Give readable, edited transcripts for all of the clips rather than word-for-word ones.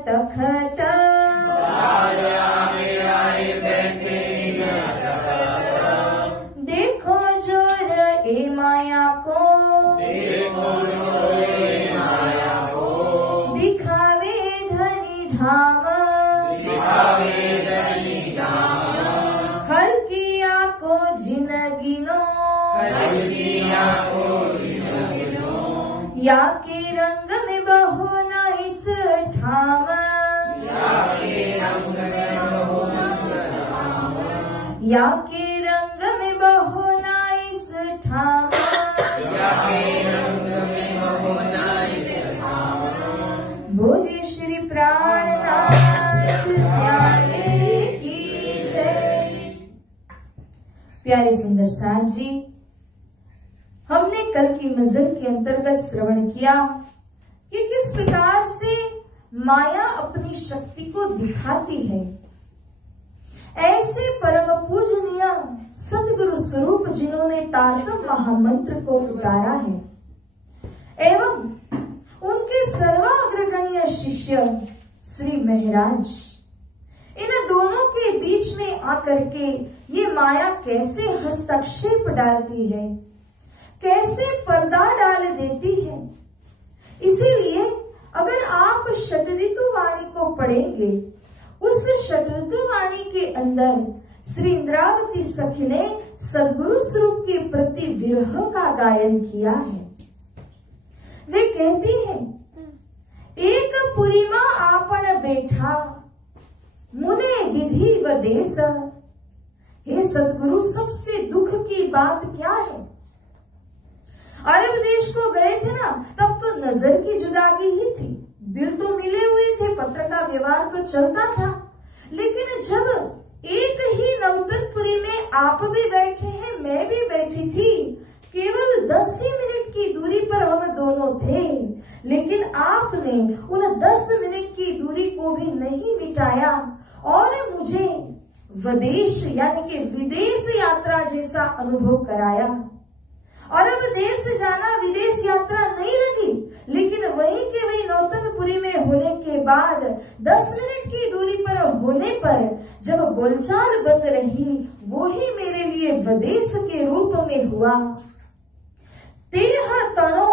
तखत देखो जोर ए माया को दिखावे धनी धाम हल्किया को जिनगिनो या के रंग में बहो न इस ठाम या के रंग में बहो न इस ठाम बोले श्री प्राणनाथ प्यारे की जय। प्यारे सुंदर साथ जी, हमने कल की मजल के अंतर्गत श्रवण किया कि किस प्रकार से माया अपनी शक्ति को दिखाती है। ऐसे परम पूजनीय सतगुरु स्वरूप जिन्होंने तारतम महामंत्र को उतारा है एवं उनके सर्वाग्रगण्य शिष्य श्री महराज, इन दोनों के बीच में आकर के ये माया कैसे हस्तक्षेप डालती है, कैसे पर्दा डाल देती है। इसीलिए अगर आप षट्ऋतु वाणी को पढ़ेंगे, उस षट्ऋतु वाणी के अंदर श्री इंद्रावती सखी ने सद्गुरु स्वरूप के प्रति विरह का गायन किया है। वे कहती है, एक पुरीमा आपन बैठा मुने विधि व देश। हे सद्गुरु, सबसे दुख की बात क्या है? अरब देश को गए थे ना, तब तो नजर की जुदागी ही थी, दिल तो मिले हुए थे, पत्र का व्यवहार तो चलता था, लेकिन जब एक ही नवतनपुरी में आप भी बैठे हैं, मैं भी बैठी थी, केवल 10 ही मिनट की दूरी पर हम दोनों थे, लेकिन आपने उन 10 मिनट की दूरी को भी नहीं मिटाया और मुझे विदेश यानी कि विदेश यात्रा जैसा अनुभव कराया। अरब देश जाना विदेश यात्रा नहीं लगी, लेकिन वहीं के वही नौतनपुरी में होने के बाद 10 मिनट की दूरी पर होने पर जब बोलचाल बंद रही, वो ही मेरे लिए विदेश के रूप में हुआ। तेह तणो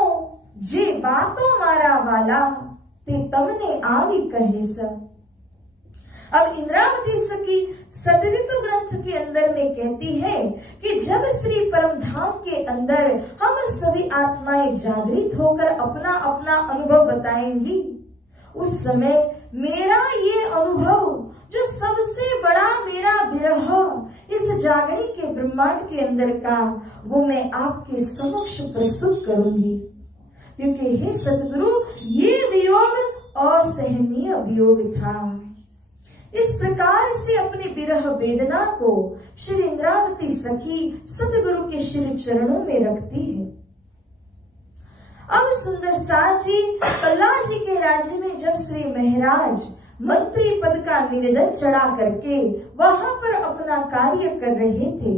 जे बातो मारा वाला ते तमने आवी कहे स। अब इंद्रावती सखी सतऋतु ग्रंथ के अंदर में कहती है कि जब श्री परम धाम के अंदर हम सभी आत्माएं जागृत होकर अपना अपना अनुभव बताएंगी, उस समय मेरा ये अनुभव जो सबसे बड़ा मेरा विरह इस जागरण के ब्रह्मांड के अंदर का, वो मैं आपके समक्ष प्रस्तुत करूंगी। क्योंकि हे सद्गुरु, ये वियोग असहनीय वियोग था। इस प्रकार से अपनी विरह वेदना को श्री इंद्रावती सखी सतगुरु के श्री चरणों में रखती है। अब सुंदर साथ जी, कल्लार जी के राज्य में जब श्री महराज मंत्री पद का निवेदन चढ़ा करके वहां पर अपना कार्य कर रहे थे,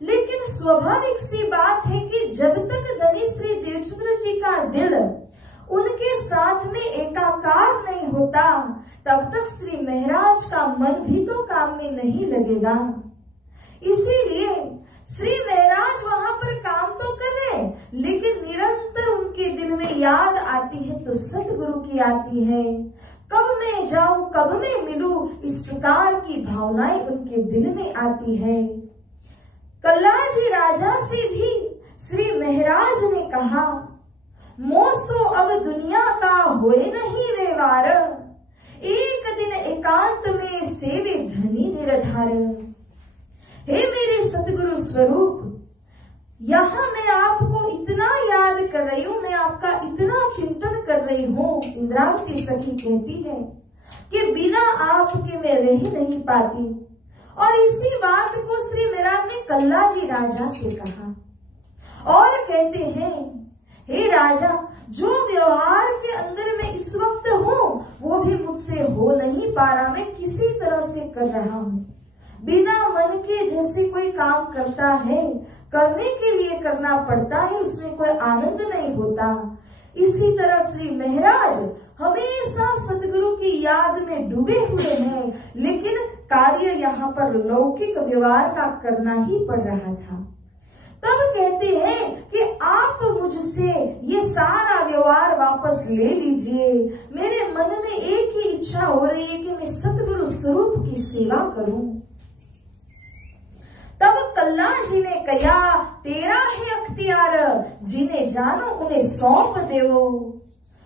लेकिन स्वाभाविक सी बात है कि जब तक धनी श्री देवचंद्र जी का दिल उनके साथ में एकाकार नहीं होता, तब तक श्री महराज का मन भी तो काम में नहीं लगेगा। इसीलिए श्री महराज वहां पर काम तो कर रहे, लेकिन निरंतर उनके दिल में याद आती है तो सतगुरु की आती है। कब मैं जाऊं, कब मैं मिलूं, इस प्रकार की भावनाएं उनके दिल में आती है। कल्लार जी राजा से भी श्री महराज ने कहा, मोसो अब दुनिया का होए नहीं व्यवहार, एक दिन एकांत में सेवे धनी निराधार। हे मेरे सतगुरु स्वरूप, यहाँ मैं आपको इतना याद कर रही हूँ, मैं आपका इतना चिंतन कर रही हूँ। इंद्रावती सखी कहती है कि बिना आपके मैं रह नहीं पाती। और इसी बात को श्री महराज ने कल्लार जी राजा से कहा और कहते हैं, हे राजा, जो व्यवहार के अंदर मैं इस वक्त हूँ वो भी मुझसे हो नहीं पा रहा, मैं किसी तरह से कर रहा हूँ। बिना मन के जैसे कोई काम करता है, करने के लिए करना पड़ता है, उसमें कोई आनंद नहीं होता। इसी तरह श्री महराज हमेशा सतगुरु की याद में डूबे हुए हैं, लेकिन कार्य यहाँ पर लौकिक व्यवहार का करना ही पड़ रहा था। तब कहते हैं कि आप मुझसे ये सारा व्यवहार वापस ले लीजिए। मेरे मन में एक ही इच्छा हो रही है कि मैं सतगुरु स्वरूप की सेवा करूं। तब कल्ला जी ने कहा, तेरा है अख्तियार, जिन्हें जानो उन्हें सौंप देवो,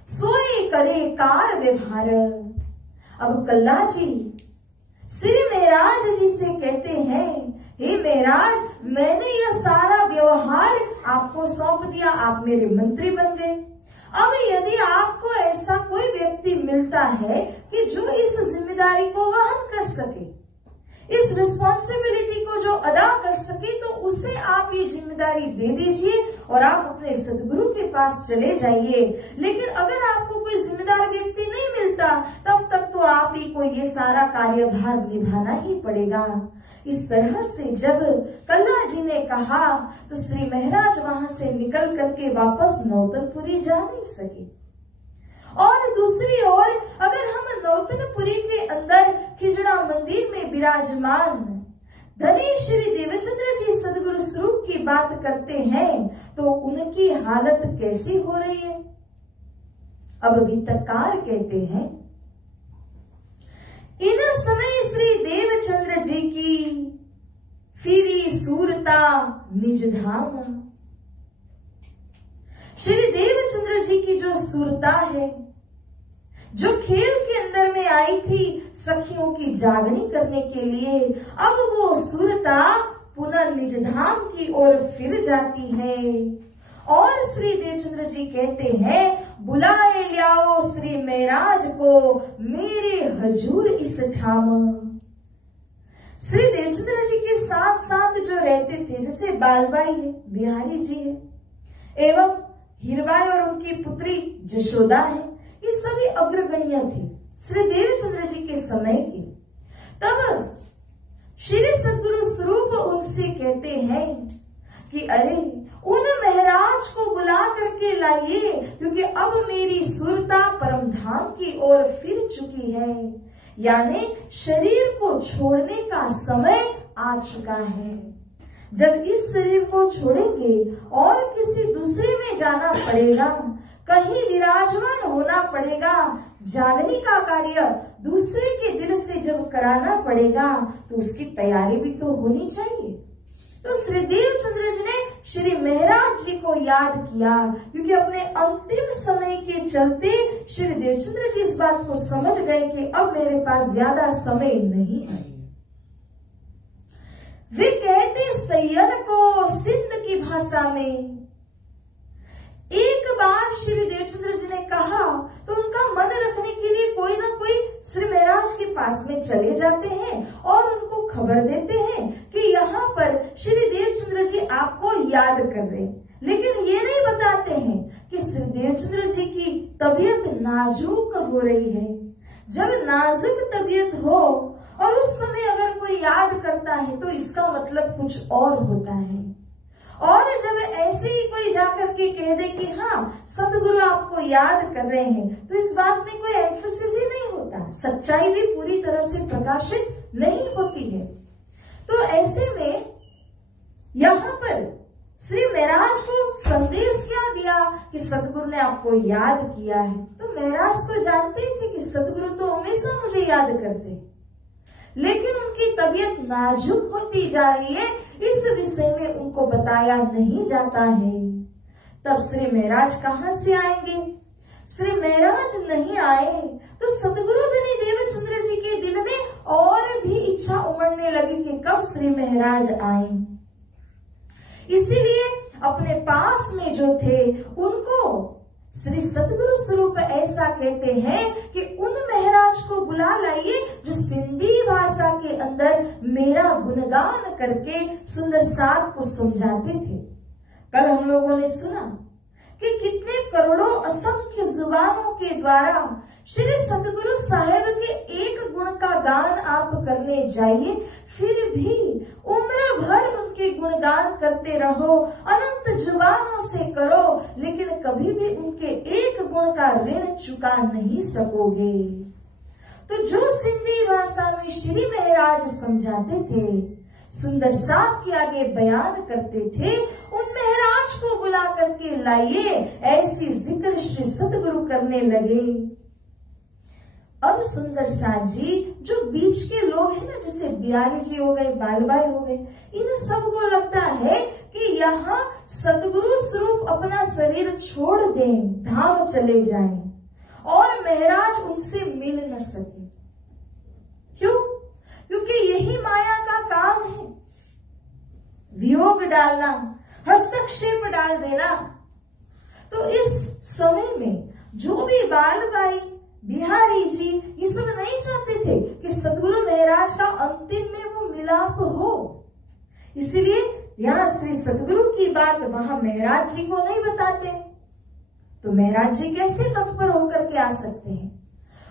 सोई करे कार व्यवहार। अब कल्ला जी श्री महराज जी से कहते हैं, हे महराज, मैंने यह सारा व्यवहार आपको सौंप दिया, आप मेरे मंत्री बन गए। अब यदि आपको ऐसा कोई व्यक्ति मिलता है कि जो इस जिम्मेदारी को वहन कर सके, इस रिस्पॉन्सिबिलिटी को जो अदा कर सके, तो उसे आप ये जिम्मेदारी दे दीजिए और आप अपने सदगुरु के पास चले जाइए। लेकिन अगर आपको कोई जिम्मेदार व्यक्ति नहीं मिलता, तब तक तो आप ही को ये सारा कार्यभार निभाना ही पड़ेगा। इस तरह से जब कल्ला जी ने कहा तो श्री महराज वहां से निकल करके वापस नौतनपुरी जा नहीं सके। और दूसरी ओर अगर हम नौतनपुरी के अंदर खिजड़ा मंदिर में विराजमान धनी श्री देवचंद्र जी सदगुरु स्वरूप की बात करते हैं, तो उनकी हालत कैसी हो रही है। अब गीतकार कहते हैं, इन समय श्री देवचंद्र जी की फिरी सूरता निज धाम। श्री देवचंद्र जी की जो सूरता है, जो खेल के अंदर में आई थी सखियों की जागनी करने के लिए, अब वो सूरता पुनः निज धाम की ओर फिर जाती है। और श्री देवचंद्र जी कहते हैं, बुलाए लियाओ श्री महराज को मेरे हजूर इस ठाम। श्री देवचंद्र जी के साथ साथ जो रहते थे, जैसे बालबाई है, बिहारी जी है, एवं हीरबाई और उनकी पुत्री जशोदा है, ये सभी अग्रगण्य थे श्री देवचंद्र जी के समय के। तब श्री सद्गुरु स्वरूप उनसे कहते हैं कि अरे उन महराज को बुला करके लाइए, क्योंकि अब मेरी सुरता परम धाम की ओर फिर चुकी है, यानी शरीर को छोड़ने का समय आ चुका है। जब इस शरीर को छोड़ेंगे और किसी दूसरे में जाना पड़ेगा, कहीं विराजमान होना पड़ेगा, जागने का कार्य दूसरे के दिल से जब कराना पड़ेगा, तो उसकी तैयारी भी तो होनी चाहिए। तो श्री देवचंद्र जी ने श्री महराज जी को याद किया, क्योंकि अपने अंतिम समय के चलते श्री देवचंद्र जी इस बात को समझ गए कि अब मेरे पास ज्यादा समय नहीं है। वे कहते सैयद को सिंध की भाषा में। एक बार श्री देवचंद्र जी ने कहा तो उनका मन रखने के लिए कोई ना कोई श्री महराज के पास में चले जाते हैं और उनको खबर देते हैं कि यहाँ पर श्री देवचंद्र जी आपको याद कर रहे हैं, लेकिन ये नहीं बताते हैं कि श्री देवचंद्र जी की तबीयत नाजुक हो रही है। जब नाजुक तबीयत हो और उस समय अगर कोई याद करता है, तो इसका मतलब कुछ और होता है। और जब ऐसे ही कोई जाकर के कह दे कि हाँ सतगुरु आपको याद कर रहे हैं, तो इस बात में कोई एम्फेसिस ही नहीं होता, सच्चाई भी पूरी तरह से प्रकाशित नहीं होती है। तो ऐसे में यहाँ पर श्री महराज को संदेश क्या दिया कि सतगुरु ने आपको याद किया है। तो महराज को जानते थे कि सतगुरु तो हमेशा मुझे याद करते, लेकिन उनकी तबीयत नाजुक होती जा रही है, इस विषय में उनको बताया नहीं जाता है। तब श्री महराज कहाँ से आएंगे? श्री महराज नहीं आए तो सतगुरु धनी देवचंद्र जी के दिल में और भी इच्छा उमड़ने लगी कि कब श्री महराज आए। इसीलिए अपने पास में जो थे उनको श्री सतगुरु स्वरूप ऐसा कहते हैं कि उन महराज को बुला लाइए जो सिंधी भाषा के अंदर मेरा गुणगान करके सुंदर सार को समझाते थे। कल हम लोगों ने सुना कि कितने करोड़ों असंख्य जुबानों के द्वारा श्री सतगुरु साहेब के एक गुण का गान आप करने जाइए, फिर भी उम्र भर उनके गुणगान करते रहो, अनंत जुबानों से करो, लेकिन कभी भी उनके एक गुण का ऋण चुका नहीं सकोगे। जो सिंधी भाषा में श्री महाराज समझाते थे, सुंदर साथ के आगे बयान करते थे, उन महाराज को बुला करके लाइए, ऐसी जिक्र श्री सतगुरु करने लगे। अब सुंदर साथ जी जो बीच के लोग हैं ना, जैसे बिहारी जी हो गए, बालबाई हो गए, इन सबको लगता है कि यहाँ सतगुरु स्वरूप अपना शरीर छोड़ दें, धाम चले जाएं और महाराज उनसे मिल न सके। क्यों? क्योंकि यही माया का काम है, वियोग डालना, हस्तक्षेप डाल देना। तो इस समय में जो भी बालबाई, बिहारी जी, ये सब नहीं चाहते थे कि सतगुरु महाराज का अंतिम में वो मिलाप हो। इसलिए यहाँ श्री सतगुरु की बात वहां महाराज जी को नहीं बताते, तो महाराज जी कैसे तत्पर होकर के आ सकते हैं।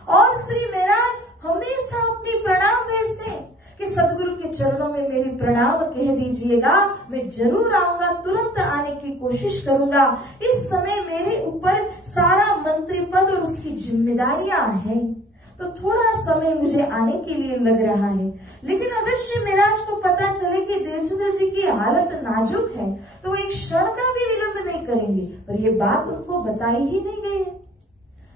और श्री महाराज हमेशा अपनी प्रणाम भेजते हैं कि सतगुरु के चरणों में मेरी प्रणाम कह दीजिएगा, मैं जरूर आऊंगा, तुरंत आने की कोशिश करूंगा। इस समय मेरे ऊपर सारा मंत्री पद और उसकी जिम्मेदारियां हैं, तो थोड़ा समय मुझे आने के लिए लग रहा है। लेकिन अगर श्री महाराज को पता चले कि देवचंद्र जी की हालत नाजुक है, तो वो एक क्षण का भी विलंब नहीं करेंगे, पर ये बात उनको बताई ही नहीं गई है।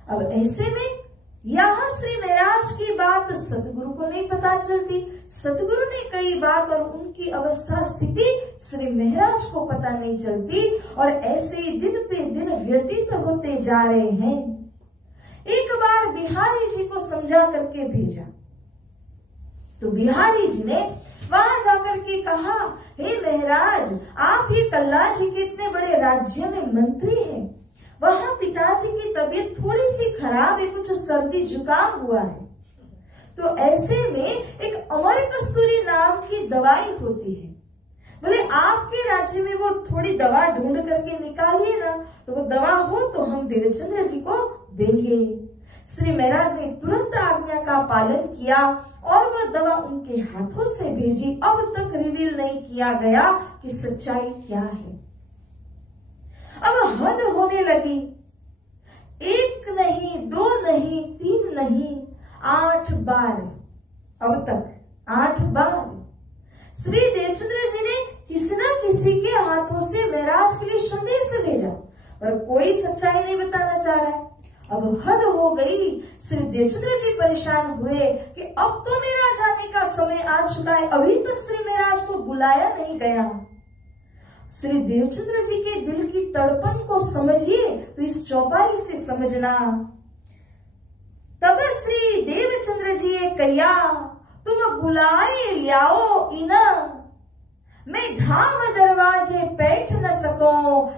अब ऐसे में यहाँ श्री महाराज की बात सतगुरु को नहीं पता चलती, सतगुरु ने कई बात और उनकी अवस्था स्थिति श्री महाराज को पता नहीं चलती, और ऐसे ही दिन पे दिन व्यतीत होते जा रहे हैं। एक बार बिहारी जी को समझा करके भेजा, तो बिहारी जी ने वहां जाकर के कहा, हे महाराज, आप ही कल्ला जी के इतने बड़े राज्य में मंत्री हैं, वहां पिताजी की तबीयत थोड़ी सी खराब है, कुछ सर्दी जुकाम हुआ है, तो ऐसे में एक अमर कस्तूरी नाम की दवाई होती है, बोले आपके राज्य में वो थोड़ी दवा ढूंढ करके निकालिए ना, तो वो दवा हो तो हम देवचंद्र जी को देंगे। श्री महाराज ने तुरंत आज्ञा का पालन किया और वो दवा उनके हाथों से भेजी। अब तक रिवील नहीं किया गया कि सच्चाई क्या है। अब हद होने लगी, एक नहीं, दो नहीं, तीन नहीं, 8 बार, अब तक 8 बार श्री देवचंद्र जी ने किसी न किसी के हाथों से महाराज के लिए संदेश भेजा, पर कोई सच्चाई नहीं बताना चाह रहा है। अब हद हो गई, श्री देवचंद्र जी परेशान हुए कि अब तो मेरा जाने का समय आ चुका है, अभी तक श्री महाराज को बुलाया नहीं गया। श्री देवचंद्र जी के दिल की तड़पन को समझिए तो इस चौपाई से समझना। तब श्री देवचंद्र जी कहिया, तुम बुलाए लियाओ इना, मैं धाम दरवाजे बैठ न सको,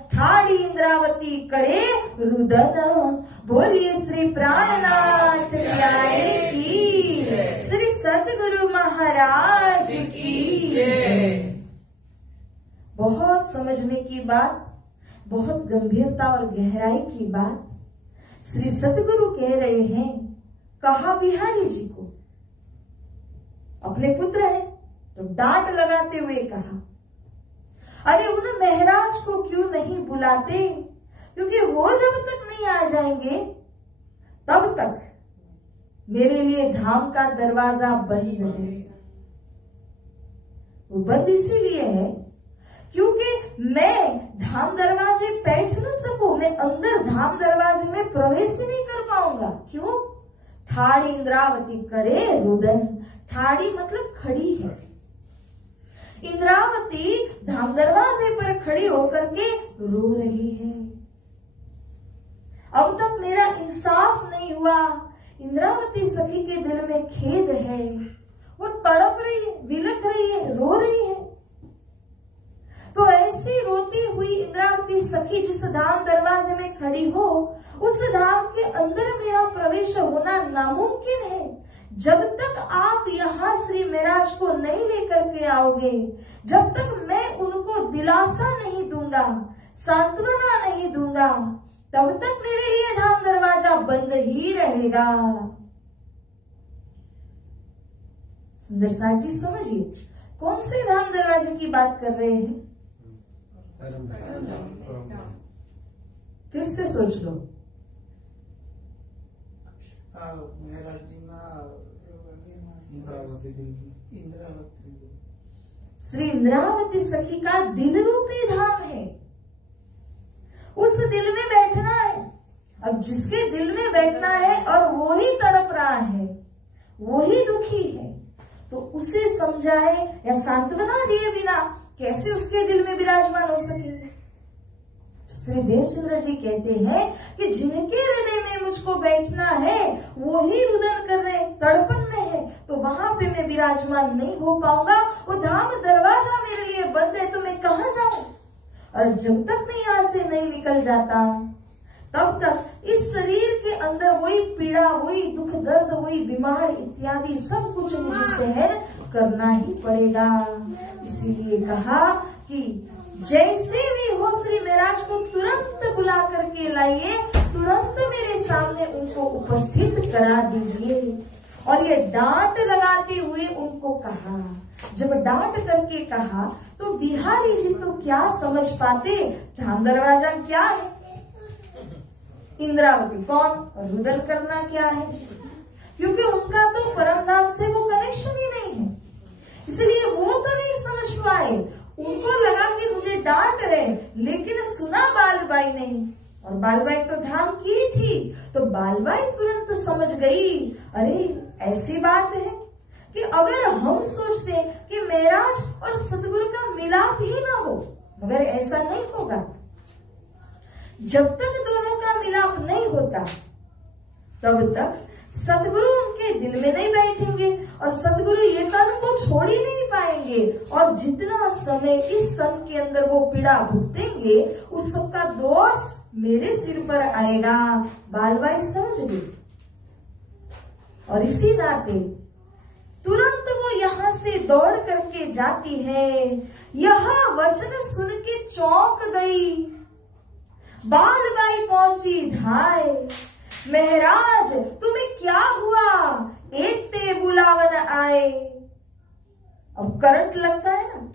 ठाड़ी इंद्रावती करे रुदन। बोलिए श्री प्राणनाथ प्यारे की, श्री सतगुरु महाराज की जय। बहुत समझने की बात, बहुत गंभीरता और गहराई की बात श्री सतगुरु कह रहे हैं। कहा बिहारी जी को, अपने पुत्र है तो डांट लगाते हुए कहा, अरे उन महाराज को क्यों नहीं बुलाते, क्योंकि वो जब तक नहीं आ जाएंगे तब तक मेरे लिए धाम का दरवाजा बंद रहेगा। वो बंद इसीलिए है क्योंकि मैं धाम दरवाजे बैठ न सकूं, मैं अंदर धाम दरवाजे में प्रवेश ही नहीं कर पाऊंगा। क्यों? ठाड़ी इंद्रावती करे रुदन, ठाड़ी मतलब खड़ी है, इंद्रावती धाम दरवाजे पर खड़ी होकर के रो रही है। अब तक मेरा इंसाफ नहीं हुआ। इंद्रावती सखी के दिल में खेद है, वो तड़प रही है, विलख रही है, रो रही है। तो ऐसी रोती हुई इंद्रावती सखी जिस धाम दरवाजे में खड़ी हो, उस धाम के अंदर मेरा प्रवेश होना नामुमकिन है। जब तक आप यहाँ श्री महाराज को नहीं लेकर के आओगे, जब तक मैं उनको दिलासा नहीं दूंगा, सांत्वना नहीं दूंगा, तब तक मेरे लिए धाम दरवाजा बंद ही रहेगा। सुंदर साथ जी समझिए, कौन से धाम दरवाजे की बात कर रहे हैं? फिर से सोच लो। महाराज जी ना श्री इंद्रावती सखी का दिल रूपी धाम है। उस दिल में बैठना है। अब जिसके दिल में बैठना है और वो ही तड़प रहा है, वो ही दुखी है, तो उसे समझाए या सांत्वना दिए बिना कैसे उसके दिल में विराजमान हो सकेंगे। श्री देवचंद्र जी कहते हैं कि जिनके हृदय में मुझको बैठना है वो ही रुदन कर रहे, तड़पन में है, तो वहां पे मैं विराजमान नहीं हो पाऊंगा। वो धाम दरवाजा मेरे लिए बंद है, तो मैं कहाँ जाऊं। और जब तक मैं यहाँ से नहीं निकल जाता तब तक इस शरीर के अंदर वही पीड़ा, वही दुख दर्द, वही बीमार इत्यादि सब कुछ मुझे सहन करना ही पड़ेगा। इसीलिए कहा कि जैसे भी हो श्री महाराज को तुरंत बुला करके लाइए, तुरंत मेरे सामने उनको उपस्थित करा दीजिए। और ये डांट लगाते हुए उनको कहा। जब डांट करके कहा तो बिहारी जी तो क्या समझ पाते धाम दरवाजा क्या है, इंद्रावती कौन और रुदन करना क्या है, क्योंकि उनका तो परमधाम से वो कनेक्शन ही नहीं है। इसलिए वो तो नहीं समझ पाए। उनको लगा कि मुझे डांट रहे, लेकिन सुना बालबाई नहीं, और बालबाई तो धाम की थी, तो बालबाई तुरंत समझ गई, अरे ऐसी बात है कि अगर हम सोचते कि महाराज और सतगुरु का मिलाप ही ना हो, मगर ऐसा नहीं होगा। जब तक दोनों का मिलाप नहीं होता तब तक सतगुरु उनके दिल में नहीं बैठेंगे और सतगुरु ये तन को छोड़ ही नहीं पाएंगे। और जितना समय इस तन के अंदर वो पीड़ा भुगतेंगे, उस सबका दोष मेरे सिर पर आएगा। बालबाई समझ गई और इसी नाते तुरंत वो यहाँ से दौड़ करके जाती है। यह वचन सुन के चौंक गई। बालबाई पहुंची धाय, महाराज तुम्हें क्या हुआ, एक ते बुलावन आए। अब करंट लगता है ना,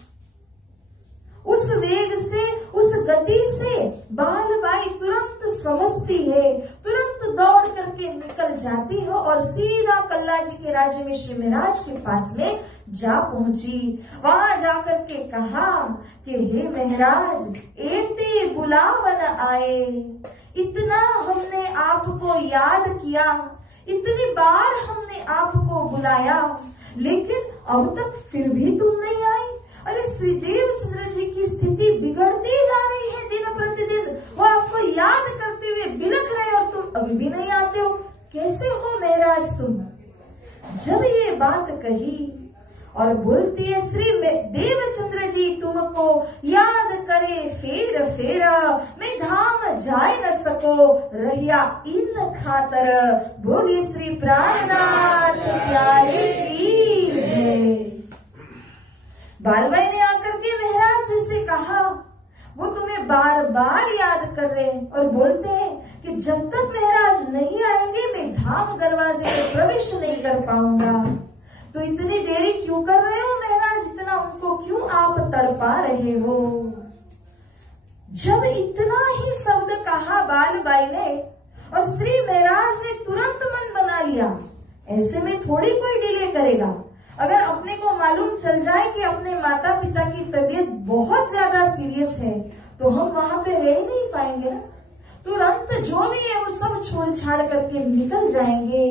उस वेग से, उस गति से बालबाई तुरंत समझती है, तुरंत दौड़ करके निकल जाती है और सीधा कल्ला जी के राज्य में श्री महाराज के पास में जा पहुंची। वहां जाकर के कहा कि हे महाराज एते बुलावन आए, इतना हमने आपको याद किया, इतनी बार हमने आपको बुलाया, लेकिन अब तक फिर भी तुम नहीं आई। अरे श्री देवचंद्र जी की स्थिति बिगड़ती जा रही है दिन प्रतिदिन, वो आपको याद करते हुए बिलख रहे और तुम अभी भी नहीं आते हो, कैसे हो महाराज तुम। जब ये बात कही और बोलती है श्री देवचंद्र जी तुमको याद करे फेर फेरा, मैं धाम जाए न सको रहिया इन खातर, बोली श्री प्राणनाथ प्यारे की जय। बालबाई ने आकर के महाराज जी से कहा, वो तुम्हें बार बार याद कर रहे हैं और बोलते हैं कि जब तक महाराज नहीं आएंगे मैं धाम दरवाजे में प्रवेश नहीं कर पाऊंगा। तो इतनी देरी क्यों कर रहे हो महाराज, इतना उनको क्यों आप तड़पा रहे हो। जब इतना ही शब्द कहा बालबाई ने और श्री महाराज ने तुरंत मन बना लिया, ऐसे में थोड़ी कोई डिले करेगा। अगर अपने को मालूम चल जाए कि अपने माता पिता की तबीयत बहुत ज्यादा सीरियस है तो हम वहां पे रह नहीं पाएंगे। तुरंत जो भी है वो सब छोड़ छाड़ करके निकल जाएंगे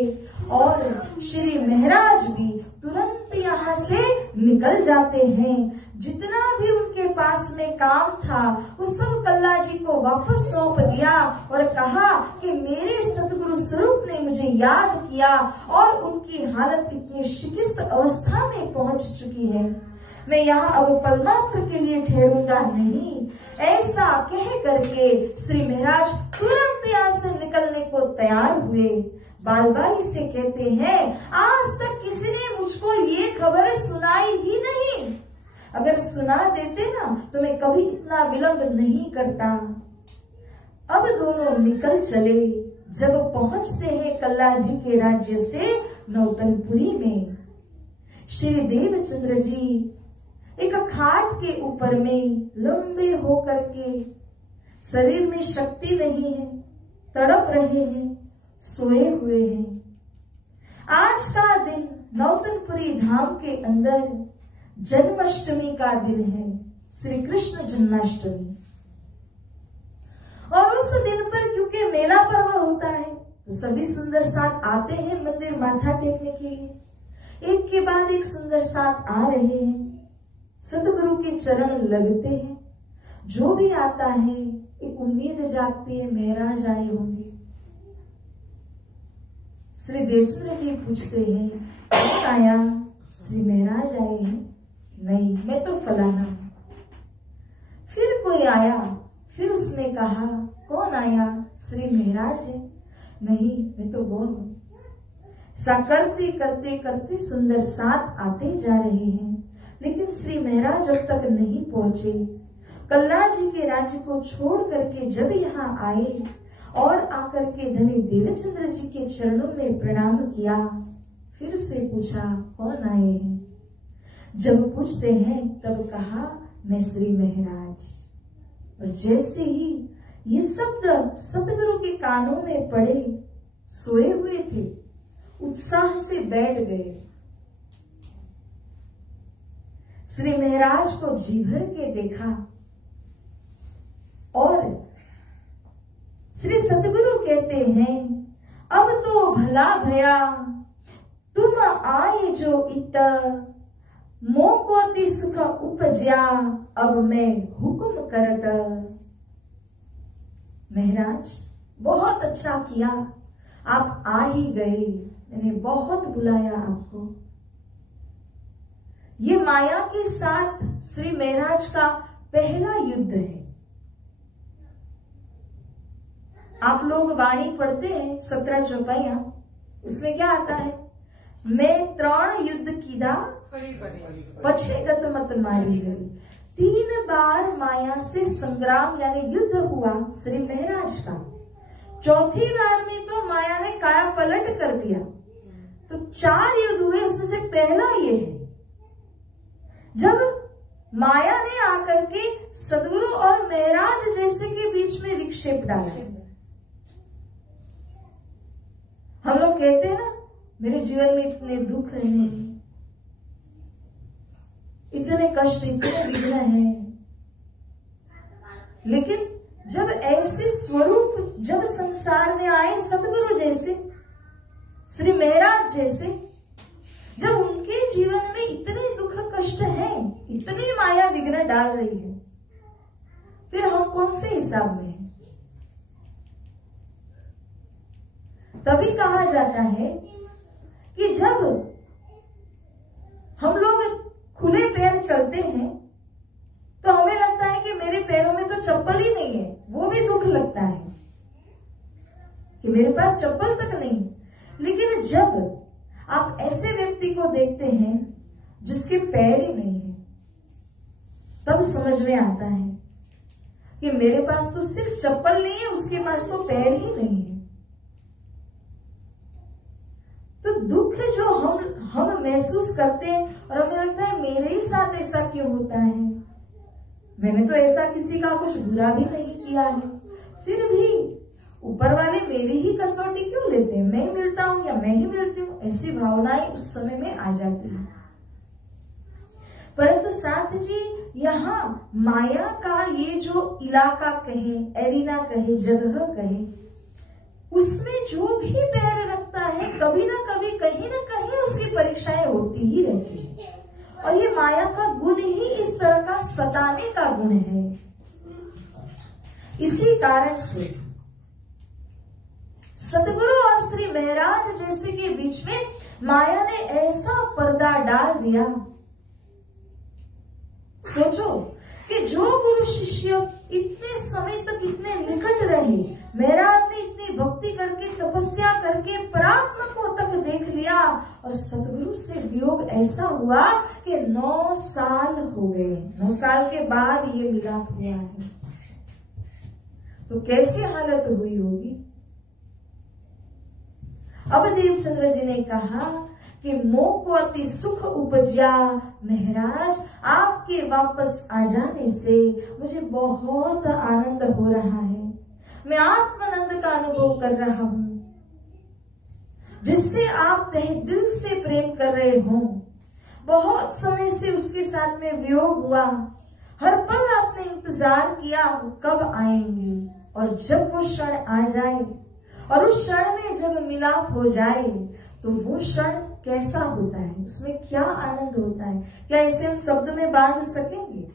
और श्री महाराज भी तुरंत यहाँ से निकल जाते हैं। जितना भी उनके पास में काम था वो सब कल्ला जी को वापस सौंप दिया और कहा कि मेरे सतगुरु स्वरूप ने मुझे याद किया और उनकी हालत इतनी शिकिस्त अवस्था में पहुंच चुकी है, मैं यहाँ अब पलमात्र के लिए ठहरूंगा नहीं। ऐसा कह करके श्री महाराज तुरंत यहाँ से निकलने को तैयार हुए। बालबाई से कहते हैं, आज तक किसी ने मुझको ये खबर सुनाई ही नहीं, अगर सुना देते ना तो मैं कभी इतना विलंब नहीं करता। अब दोनों निकल चले। जब पहुंचते हैं कल्ला जी के राज्य से नौतनपुरी में, श्री देवचंद्र जी एक खाट के ऊपर में लंबे होकर के, शरीर में शक्ति नहीं है, तड़प रहे हैं, सोए हुए हैं। आज का दिन नौतनपुरी धाम के अंदर जन्माष्टमी का दिन है, श्री कृष्ण जन्माष्टमी। और उस दिन पर क्योंकि मेला पर्व होता है तो सभी सुंदर साथ आते हैं मंदिर माथा टेकने के लिए। एक के बाद एक सुंदर साथ आ रहे हैं, सतगुरु के चरण लगते हैं। जो भी आता है एक उम्मीद जागती है, महाराज आए होंगे। श्री देवचंद्र जी पूछते हैं, कौन आया? श्री महाराज आए हैं। नहीं, मैं तो फलाना। फिर कोई आया, फिर उसने कहा, कौन आया? श्री महाराज है। नहीं, मैं तो वो हूं। सा करते करते करते सुंदर साथ आते जा रहे हैं, लेकिन श्री महाराज अब तक नहीं पहुंचे। कल्ला जी के राज्य को छोड़ करके जब यहाँ आए और आकर के धनी देवचंद्र जी के चरणों में प्रणाम किया, फिर से पूछा, कौन आए हैं? जब पूछते हैं तब कहा, मैं श्री महाराज। और जैसे ही ये शब्द सतगुरु के कानों में पड़े, सोए हुए थे, उत्साह से बैठ गए। श्री महाराज को जी भर के देखा और श्री सतगुरु कहते हैं, अब तो भला भया तुम आए जो इत, मोकोति सुख उपज्या, अब मैं हुक्म करत। महाराज बहुत अच्छा किया, आप आ ही गए, मैंने बहुत बुलाया आपको। ये माया के साथ श्री महाराज का पहला युद्ध है। आप लोग वाणी पढ़ते हैं 17 चौपाइयां, उसमें क्या आता है? मैं 3 युद्ध कीदा पछे गत मत मारी गई। 3 बार माया से संग्राम यानी युद्ध हुआ श्री महाराज का। चौथी बार में तो माया ने काया पलट कर दिया। तो 4 युद्ध हुए, उसमें से पहला ये है जब माया ने आकर के सदगुरु और महाराज जैसे के बीच में विक्षेप डाला। हम लोग कहते हैं ना, मेरे जीवन में इतने दुख हैं, इतने कष्ट, इतने विघ्न हैं, लेकिन जब ऐसे स्वरूप जब संसार में आए सतगुरु जैसे, श्री महाराज जैसे, जब उनके जीवन में इतने दुख कष्ट हैं, इतनी माया विघ्न डाल रही है, फिर हम कौन से हिसाब में हैं? तभी कहा जाता है कि जब हम लोग खुले पैर चलते हैं तो हमें लगता है कि मेरे पैरों में तो चप्पल ही नहीं है, वो भी दुख लगता है कि मेरे पास चप्पल तक नहीं। लेकिन जब आप ऐसे व्यक्ति को देखते हैं जिसके पैर ही नहीं है, तब समझ में आता है कि मेरे पास तो सिर्फ चप्पल नहीं है, उसके पास तो पैर ही नहीं है। तो दुख जो हम महसूस करते हैं और हमें लगता है मेरे ही साथ ऐसा क्यों होता है, मैंने तो ऐसा किसी का कुछ बुरा भी नहीं किया है, फिर भी ऊपर वाले मेरी ही कसौटी क्यों लेते हैं, मैं मिलता हूं या मैं ही मिलती हूँ, ऐसी भावनाएं उस समय में आ जाती है। परंतु साथ जी यहाँ माया का ये जो इलाका कहे, एरिना कहे, जगह कहे, उसमें जो भी पैर रखता है कभी ना कभी कहीं ना कहीं उसकी परीक्षाएं होती ही रहती है। और ये माया का गुण ही इस तरह का सताने का गुण है। इसी कारण से सतगुरु और श्री महाराज जैसे के बीच में माया ने ऐसा पर्दा डाल दिया। सोचो कि जो गुरु शिष्य इतने समय तक इतने निकट रहे, महाराज ने इतनी भक्ति करके तपस्या करके परात्मा को तक देख लिया और सतगुरु से वियोग ऐसा हुआ कि 9 साल हो गए, 9 साल के बाद ये मिलाप हुआ है, तो कैसी हालत हुई होगी। अब देवचंद्र जी ने कहा कि मोह को अति सुख उपजा, महाराज आपके वापस आ जाने से मुझे बहुत आनंद हो रहा है, मैं आत्मानंद का अनुभव कर रहा हूं। जिससे आप तहे दिल से प्रेम कर रहे हो। बहुत समय से उसके साथ में वियोग हुआ, हर पल आपने इंतजार किया वो कब आएंगे, और जब वो क्षण आ जाए और उस क्षण में जब मिलाप हो जाए तो वो क्षण कैसा होता है, उसमें क्या आनंद होता है, क्या इसे हम शब्द में बांध सकेंगे?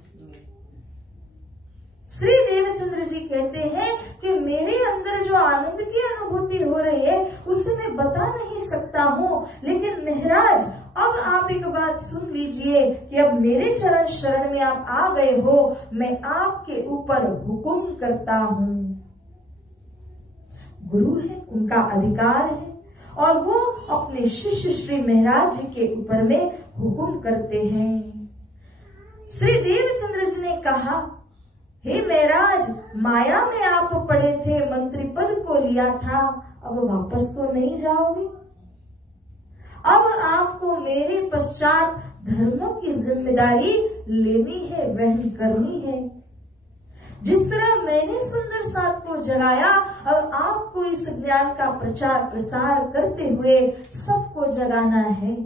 श्री देवचंद्र जी कहते हैं कि मेरे अंदर जो आनंद की अनुभूति हो रही है उसे मैं बता नहीं सकता हूँ, लेकिन महाराज अब आप एक बात सुन लीजिए कि अब मेरे चरण शरण में आप आ गए हो, मैं आपके ऊपर हुक्म करता हूँ। गुरु है, उनका अधिकार है, और वो अपने शिष्य श्री महाराज जी के ऊपर में हुक्म करते हैं। श्री देवचंद्र जी ने कहा, हे महाराज, माया में आप पड़े थे, मंत्री पद को लिया था, अब वापस तो नहीं जाओगे। अब आपको मेरे पश्चात धर्म की जिम्मेदारी लेनी है, वहन करनी है। जिस तरह मैंने सुंदर साथ को जगाया, अब आपको इस ज्ञान का प्रचार प्रसार करते हुए सबको जगाना है।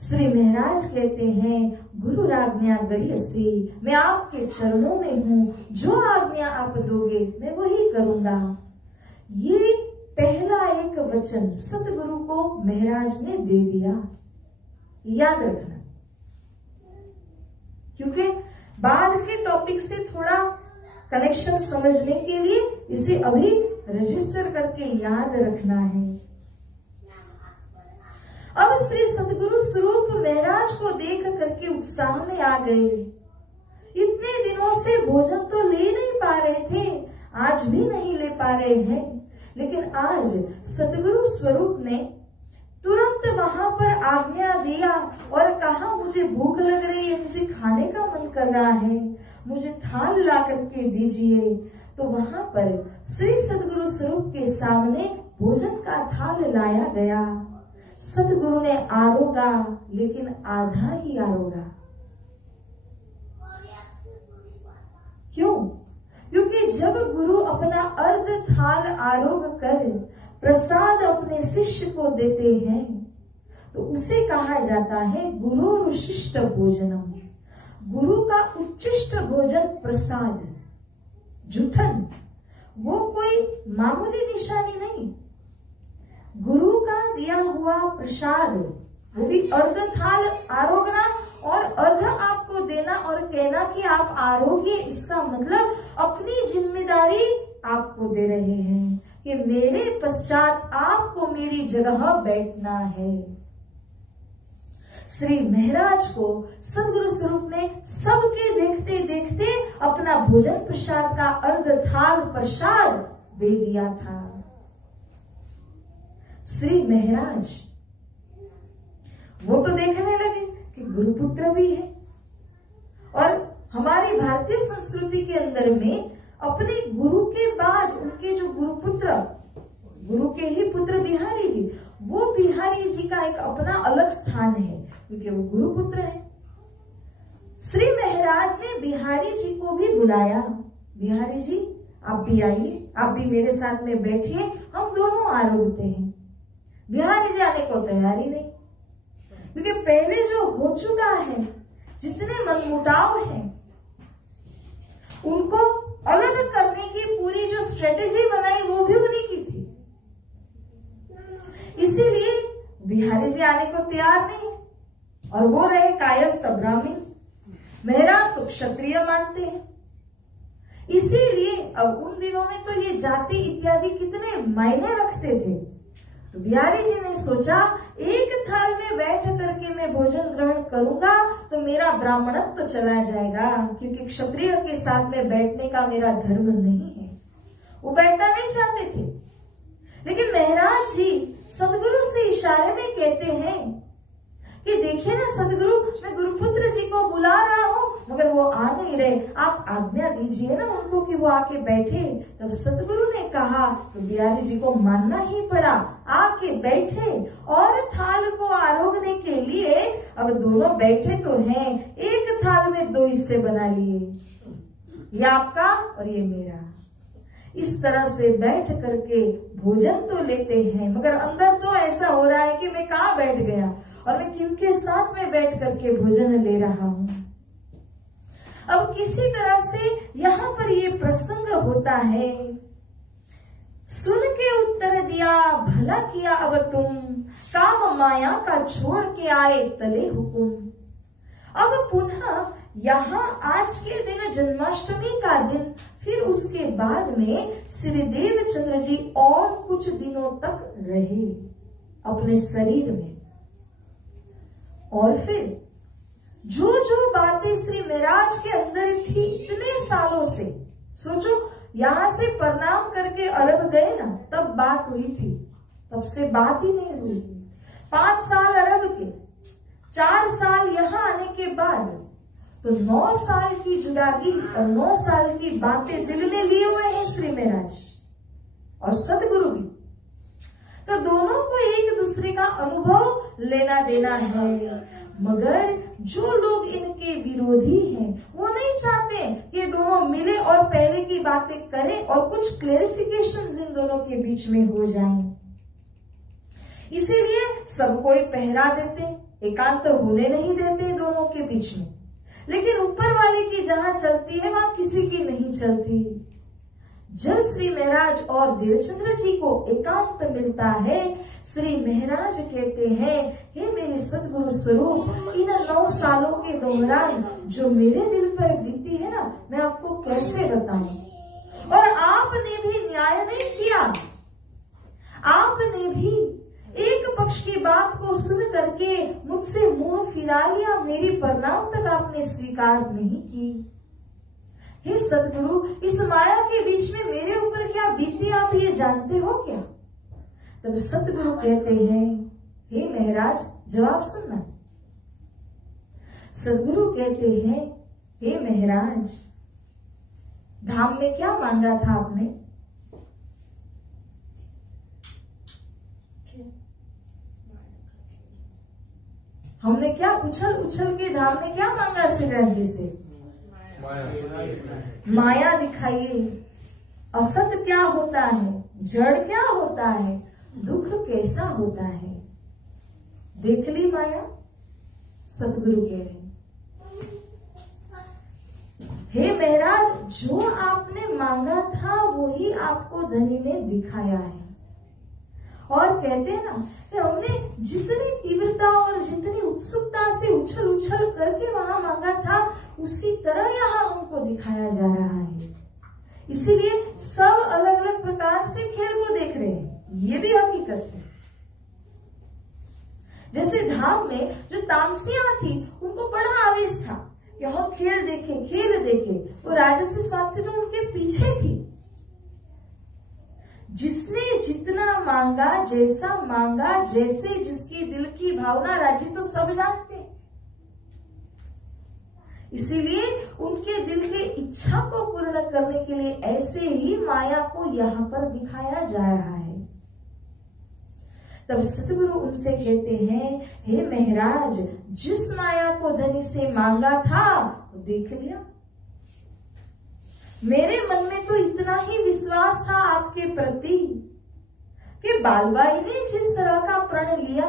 श्री महाराज कहते हैं, गुरु आज्ञा गरीयसी, मैं आपके चरणों में हूँ, जो आज्ञा आप दोगे मैं वही करूंगा। ये पहला एक वचन सतगुरु को महाराज ने दे दिया, याद रखना, क्योंकि बाद के टॉपिक से थोड़ा कनेक्शन समझने के लिए इसे अभी रजिस्टर करके याद रखना है। अब श्री सतगुरु स्वरूप महाराज को देख करके उत्साह में आ गए। इतने दिनों से भोजन तो ले नहीं पा रहे थे, आज भी नहीं ले पा रहे हैं, लेकिन आज सतगुरु स्वरूप ने तुरंत वहां पर आज्ञा दिया और कहा, मुझे भूख लग रही है, मुझे खाने का मन कर रहा है, मुझे थाल ला करके दीजिए। तो वहां पर श्री सतगुरु स्वरूप के सामने भोजन का थाल लाया गया। सतगुरु ने आरोगा, लेकिन आधा ही आरोगा। क्यों? क्योंकि जब गुरु अपना अर्ध थाल आरोग कर प्रसाद अपने शिष्य को देते हैं तो उसे कहा जाता है गुरु रुशिष्ट भोजनम। गुरु का उच्चिष्ट भोजन प्रसाद, जूठन, वो कोई मामूली निशानी नहीं। गुरु का दिया हुआ प्रसाद, वो भी अर्ध थाल आरोगना और अर्ध आपको देना और कहना कि आप आरोग्य, इसका मतलब अपनी जिम्मेदारी आपको दे रहे हैं कि मेरे पश्चात आपको मेरी जगह बैठना है। श्री महाराज को सदगुरु स्वरूप ने सबके देखते देखते अपना भोजन प्रसाद का अर्ध थाल प्रसाद दे दिया था। श्री महाराज वो तो देखने लगे कि गुरुपुत्र भी है, और हमारी भारतीय संस्कृति के अंदर में अपने गुरु के बाद उनके जो गुरुपुत्र, गुरु के ही पुत्र बिहारी जी, वो बिहारी जी का एक अपना अलग स्थान है क्योंकि वो गुरुपुत्र है। श्री महाराज ने बिहारी जी को भी बुलाया, बिहारी जी आप भी आइए, आप भी मेरे साथ में बैठिए, हम दोनों आरोगते हैं। बिहारी जी आने को तैयारी नहीं, क्योंकि पहले जो हो चुका है, जितने मनमुटाव हैं, उनको अलग करने की पूरी जो स्ट्रेटेजी बनाई वो भी उन्हीं की थी। इसीलिए बिहारी जी आने को तैयार नहीं, और वो रहे कायस्थ ब्राह्मण, महाराज तो क्षत्रिय मानते हैं। इसीलिए अब उन दिनों में तो ये जाति इत्यादि कितने मायने रखते थे। तो बिहारी जी ने सोचा, एक थाल में बैठ करके मैं भोजन ग्रहण करूंगा तो मेरा ब्राह्मणत्व तो चला जाएगा, क्योंकि क्षत्रिय के साथ में बैठने का मेरा धर्म नहीं है। वो बैठना नहीं चाहते थे, लेकिन महाराज जी सदगुरु से इशारे में कहते हैं कि देखिए ना सदगुरु, मैं गुरुपुत्र जी को बुला रहा हूँ मगर वो आ नहीं रहे, आप आज्ञा दीजिए ना उनको कि वो आके बैठे। तब सतगुरु ने कहा तो बिहारी जी को मानना ही पड़ा, आके बैठे और थाल को आरोगने के लिए अब दोनों बैठे तो हैं, एक थाल में दो हिस्से बना लिए, ये आपका और ये मेरा। इस तरह से बैठ करके भोजन तो लेते हैं, मगर अंदर तो ऐसा हो रहा है कि मैं कहाँ बैठ गया और मैं किनके साथ में बैठ करके भोजन ले रहा हूँ। अब किसी तरह से यहाँ पर ये प्रसंग होता है। सुन के उत्तर दिया, भला किया अब तुम, काम माया का छोड़ के आए तले हुकुम। अब पुनः यहाँ आज के दिन जन्माष्टमी का दिन, फिर उसके बाद में श्री देवचंद्र जी और कुछ दिनों तक रहे अपने शरीर में। और फिर जो जो बातें श्री महाराज के अंदर थी इतने सालों से, सोचो यहाँ से प्रणाम करके अरब गए ना, तब बात हुई थी, तब से बात ही नहीं हुई। 5 साल अरब के, 4 साल यहाँ आने के बाद, तो 9 साल की जुदागी और 9 साल की बातें दिल में लिए हुए हैं श्री महाराज और सदगुरु भी। तो दोनों को एक दूसरे का अनुभव लेना देना है। मगर जो लोग इनके विरोधी हैं, वो नहीं चाहते कि दोनों मिले और पहले की बातें करें और कुछ क्लेरिफिकेशंस इन दोनों के बीच में हो जाएं। इसीलिए सब कोई पहरा देते, एकांत होने नहीं देते दोनों के बीच में। लेकिन ऊपर वाले की जहां चलती है वहां किसी की नहीं चलती। जब श्री महाराज और देवचंद्र जी को एकांत मिलता है, श्री महाराज कहते हैं, हे मेरे सदगुरु स्वरूप, इन 9 सालों के दौरान जो मेरे दिल पर बीती है ना, मैं आपको कैसे बताऊं। और आपने भी न्याय नहीं किया, आपने भी एक पक्ष की बात को सुन करके मुझसे मुंह फिरा लिया, मेरी प्रणाम तक आपने स्वीकार नहीं की। हे सदगुरु, इस माया के बीच में मेरे ऊपर क्या बीती आप ये जानते हो क्या? तब सदगुरु कहते हैं, हे महाराज जवाब सुनना। सदगुरु कहते हैं, हे महाराज, धाम में क्या मांगा था आपने? हमने क्या उछल उछल के धाम में क्या मांगा श्रीराज जी से? माया दिखाइए, असत क्या होता है, जड़ क्या होता है, दुख कैसा होता है, देख ली माया। सतगुरु कह रहे, हे महाराज, जो आपने मांगा था वही आपको धनी ने दिखाया है। और कहते हैं ना कि हमने जितनी तीव्रता और जितनी उत्सुकता से उछल उछल करके वहां मांगा था, उसी तरह यहाँ हमको दिखाया जा रहा है। इसीलिए सब अलग अलग प्रकार से खेल को देख रहे हैं, ये भी हकीकत है। जैसे धाम में जो तामसियां थी, उनको बड़ा आवेश था कि हम खेल देखे, वो राजसी स्वाद से तो उनके पीछे थी। जिसने जितना मांगा, जैसा मांगा, जैसे जिसकी दिल की भावना राजी, तो सब जानते हैं। इसीलिए उनके दिल की इच्छा को पूर्ण करने के लिए ऐसे ही माया को यहाँ पर दिखाया जा रहा है। तब सतगुरु उनसे कहते हैं, हे महाराज, जिस माया को धनी से मांगा था वो देख लिया। मेरे मन में तो इतना ही विश्वास था आपके प्रति कि बालबाई ने जिस तरह का प्रण लिया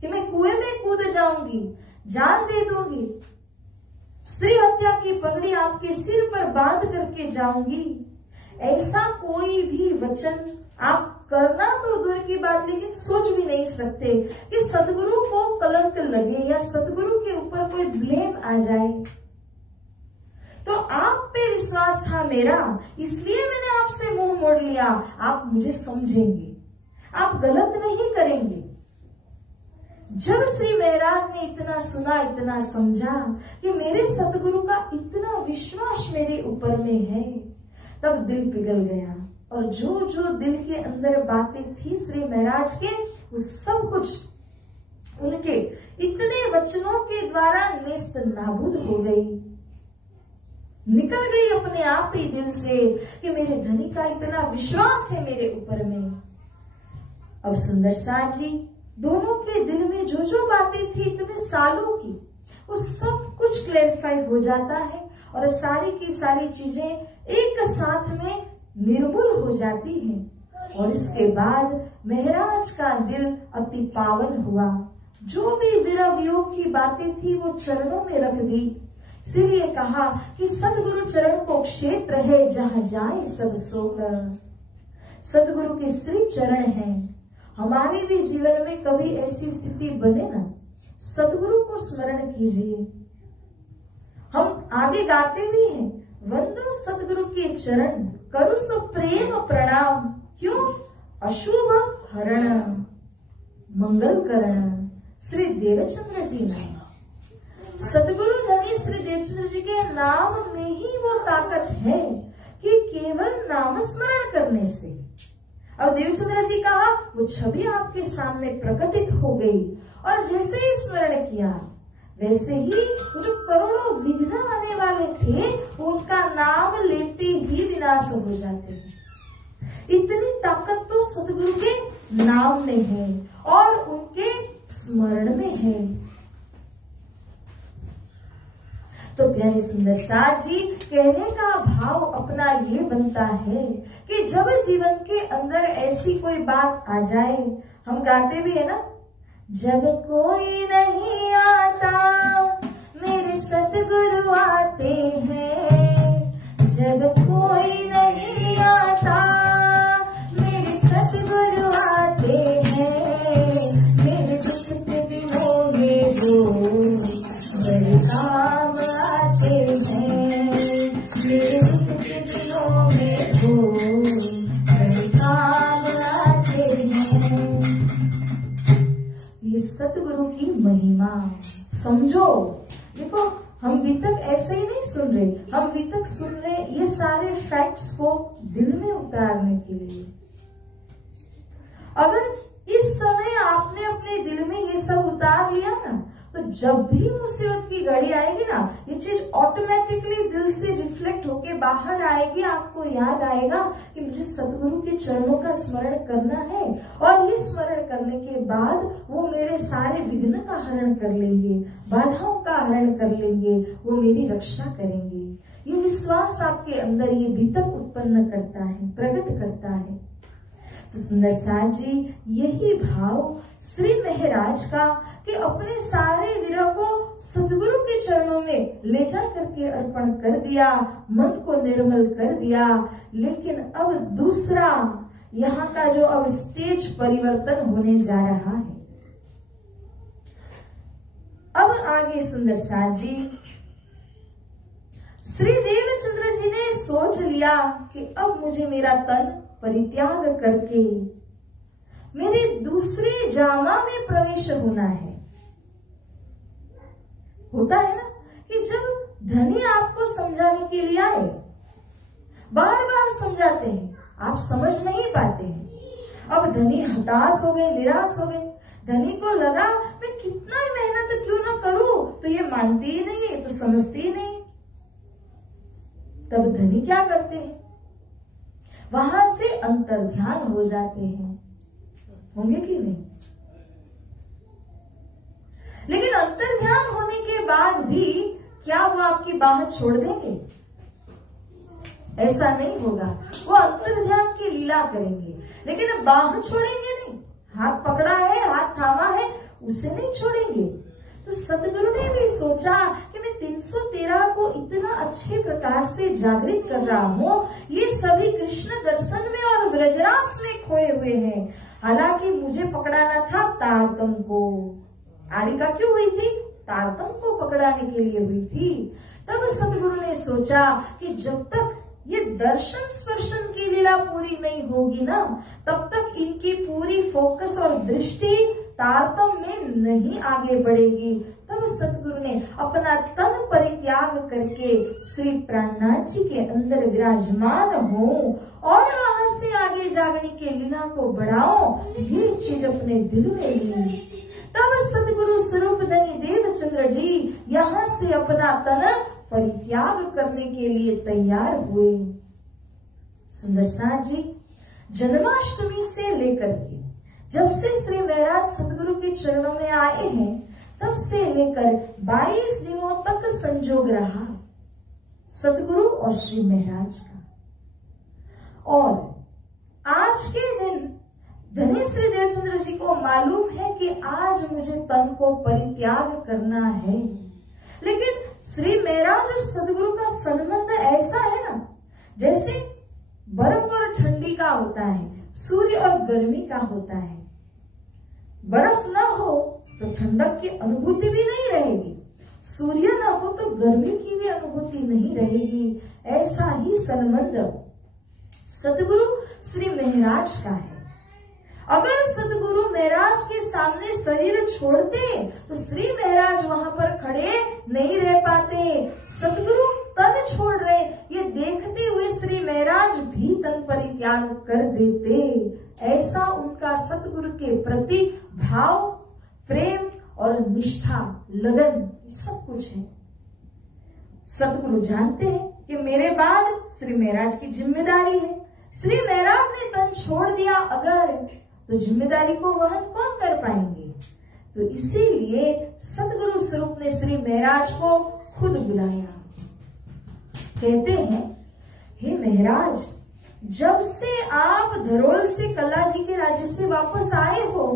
कि मैं कुएं में कूद जाऊंगी, जान दे दूंगी, स्त्री हत्या की पगड़ी आपके सिर पर बांध करके जाऊंगी, ऐसा कोई भी वचन आप करना तो दूर की बात, लेकिन सोच भी नहीं सकते कि सदगुरु को कलंक लगे या सदगुरु के ऊपर कोई ब्लेम आ जाए। तो आप पे विश्वास था मेरा, इसलिए मैंने आपसे मुंह मोड़ लिया। आप मुझे समझेंगे, आप गलत नहीं करेंगे। जब श्री महाराज ने इतना सुना, इतना समझा कि मेरे सतगुरु का इतना विश्वास मेरे ऊपर में है, तब दिल पिघल गया। और जो जो दिल के अंदर बातें थी श्री महाराज के, वो सब कुछ उनके इतने वचनों के द्वारा नेस्त नाबूद हो गई, निकल गई अपने आप ही दिल से कि मेरे धनी का इतना विश्वास है मेरे ऊपर में। अब सुंदर साथ जी, दोनों के दिल में जो जो बातें थी इतने सालों की, वो सब कुछ क्लैरिफाई हो जाता है और सारी की सारी चीजें एक साथ में निर्मूल हो जाती है। और इसके बाद महाराज का दिल अति पावन हुआ। जो भी विरह वियोग की बातें थी वो चरणों में रख दी। इसीलिए कहा कि सदगुरु चरण को क्षेत्र है, जहां जाए सब सोकर। सदगुरु के श्री चरण है। हमारे भी जीवन में कभी ऐसी स्थिति बने ना, सदगुरु को स्मरण कीजिए। हम आगे गाते भी हैं, वंदो सदगुरु के चरण, करो सो प्रेम प्रणाम। क्यों? अशुभ हरण मंगल करण। श्री देवचंद्र जी ने, सदगुरु धनी श्री देवचंद्र जी के नाम में ही वो ताकत है कि केवल नाम स्मरण करने से। अब देवचंद्र जी कहा वो छवि आपके सामने प्रकटित हो गई, और जैसे ही स्मरण किया वैसे ही वो जो करोड़ों विघ्न आने वाले थे उनका नाम लेते ही विनाश हो जाते हैं। इतनी ताकत तो सदगुरु के नाम में है और उनके स्मरण में है। तो प्यारे सुंदर साथ जी, कहने का भाव अपना ये बनता है कि जब जीवन के अंदर ऐसी कोई बात आ जाए, हम गाते भी है ना, जब कोई नहीं आता मेरे सतगुरु आते हैं, जब कोई नहीं आता मेरे सतगुरु आते हैं, मेरे दुख के दिनों में वो बड़े काम आते हैं, मेरे दुख के दिनों में वो बड़े काम आते हैं। ये सतगुरु की महिमा समझो। देखो, हम अभी तक ऐसे ही नहीं सुन रहे, हम अभी तक सुन रहे ये सारे फैक्ट्स को दिल में उतारने के लिए। अगर इस समय आपने अपने दिल में ये सब उतार लिया ना, तो जब भी मुसीबत की घड़ी आएगी ना, ये चीज ऑटोमेटिकली दिल से रिफ्लेक्ट होके बाहर आएगी। आपको याद आएगा कि मुझे सतगुरु के चरणों का स्मरण करना है, और ये स्मरण करने के बाद वो मेरे सारे विघ्न का हरण कर लेंगे, बाधाओं का हरण कर लेंगे, वो मेरी रक्षा करेंगे। ये विश्वास आपके अंदर ये बीतक उत्पन्न करता है, प्रकट करता है। तो सुंदर साथ जी, यही भाव श्री महाराज का कि अपने सारे विरह को सदगुरु के चरणों में ले जा करके अर्पण कर दिया, मन को निर्मल कर दिया। लेकिन अब दूसरा यहाँ का जो अब स्टेज परिवर्तन होने जा रहा है। अब आगे सुंदर साथ जी, श्री देवचंद्र जी ने सोच लिया कि अब मुझे मेरा तन परित्याग करके मेरे दूसरे जामा में प्रवेश होना है। होता है ना कि जब धनी आपको समझाने के लिए आए, बार बार समझाते हैं, आप समझ नहीं पाते हैं। अब धनी हताश हो गए, निराश हो गए। धनी को लगा मैं कितना मेहनत क्यों ना करूं, तो ये मानती ही नहीं है, तो समझती ही नहीं। तब धनी क्या करते हैं, वहां से अंतर्ध्यान हो जाते हैं। होंगे कि नहीं? लेकिन अंतर्ध्यान होने के बाद भी क्या वो आपकी बाह छोड़ देंगे? ऐसा नहीं होगा। वो अंतर्ध्यान की लीला करेंगे, लेकिन बाह छोड़ेंगे नहीं। हाथ पकड़ा है, हाथ थामा है, उसे नहीं छोड़ेंगे। तो सतगुरु ने भी सोचा कि मैं 313 को इतना अच्छे प्रकार से जागृत कर रहा हूँ, ये सभी कृष्ण दर्शन में और ब्रजरास में खोए हुए हैं। हालांकि मुझे पकड़ाना था तारतम को। आड़िका क्यों हुई थी? तारतम को पकड़ाने के लिए हुई थी। तब सतगुरु ने सोचा कि जब तक ये दर्शन स्पर्शन की लीला पूरी नहीं होगी ना, तब तक इनकी पूरी फोकस और दृष्टि तारतम में नहीं आगे बढ़ेगी। तब सतगुरु ने अपना तन परित्याग करके श्री प्राणनाथ जी के अंदर विराजमान हो और वहां से आगे जागने के लीला को बढ़ाओ, ये चीज अपने दिल में ली। तब सतगुरु स्वरूप धनी देवचंद्र जी यहाँ से अपना तन परित्याग करने के लिए तैयार हुए। सुंदर साथ जी, जन्माष्टमी से लेकर के जब से श्री महाराज सतगुरु के चरणों में आए हैं, तब से लेकर 22 दिनों तक संजोग रहा सतगुरु और श्री महाराज का। और आज के दिन धनी श्री देवचंद्र जी को मालूम है कि आज मुझे तन को परित्याग करना है, लेकिन श्री महाराज और सदगुरु का संबंध ऐसा है ना, जैसे बर्फ और ठंडी का होता है, सूर्य और गर्मी का होता है। बर्फ ना हो तो ठंडक की अनुभूति भी नहीं रहेगी, सूर्य ना हो तो गर्मी की भी अनुभूति नहीं रहेगी। ऐसा ही संबंध सदगुरु श्री महाराज का है। अगर सदगुरु महाराज के सामने शरीर छोड़ते तो श्री महाराज वहां पर खड़े नहीं रह पाते। सदगुरु तन छोड़ रहे, ये देखते हुए श्री महाराज भी तन परित्याग कर देते। ऐसा उनका सदगुरु के प्रति भाव, प्रेम और निष्ठा, लगन सब कुछ है। सदगुरु जानते हैं कि मेरे बाद श्री महाराज की जिम्मेदारी है। श्री महाराज ने तन छोड़ दिया अगर, तो जिम्मेदारी को वहन कौन कर पाएंगे। तो इसीलिए सदगुरु स्वरूप ने श्री महाराज को खुद बुलाया। कहते हैं, हे महाराज, जब से आप धरोल से कला जी के राज्य से वापस आए हो,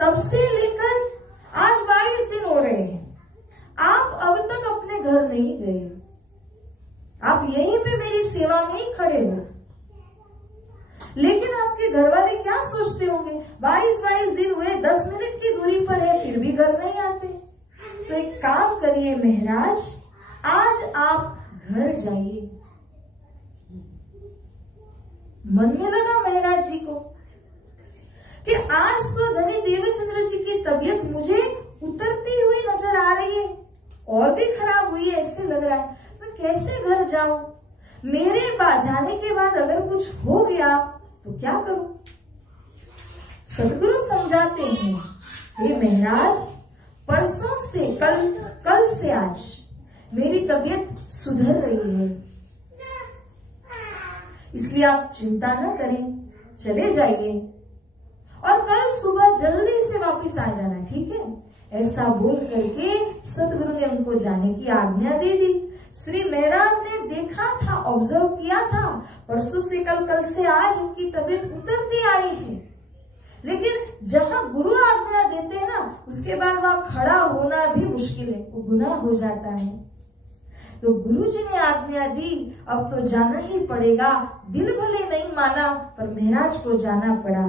तब से लेकर आज 22 दिन हो रहे हैं, आप अब तक अपने घर नहीं गए। आप यहीं पे मेरी सेवा में ही खड़े हो। लेकिन आपके घर वाले क्या सोचते होंगे, 22 दिन हुए, 10 मिनट की दूरी पर है, फिर भी घर नहीं आते। तो एक काम करिए महाराज, आज आप घर जाइए। मन में लगा महाराज जी को कि आज तो धनी देवचंद्र जी की तबीयत मुझे उतरती हुई नजर आ रही है, और भी खराब हुई है, ऐसे लग रहा है। मैं कैसे घर जाऊं? मेरे जाने के बाद अगर कुछ हो गया तो क्या करूं? सदगुरु समझाते हैं, हे महाराज, परसों से कल से आज मेरी तबीयत सुधर रही है, इसलिए आप चिंता न करें, चले जाइए और कल सुबह जल्दी से वापस आ जाना, ठीक है। ऐसा बोल करके सदगुरु ने उनको जाने की आज्ञा दे दी। श्री महाराज ने देखा था, ऑब्जर्व किया था, परसों से कल से आज उनकी तबीयत उतरती आई है। लेकिन जहां गुरु आज्ञा देते हैं ना, उसके बाद वहां खड़ा होना भी मुश्किल है, वो गुनाह हो जाता है। तो गुरु जी ने आज्ञा दी, अब तो जाना ही पड़ेगा। दिल भले नहीं माना, पर महाराज को जाना पड़ा।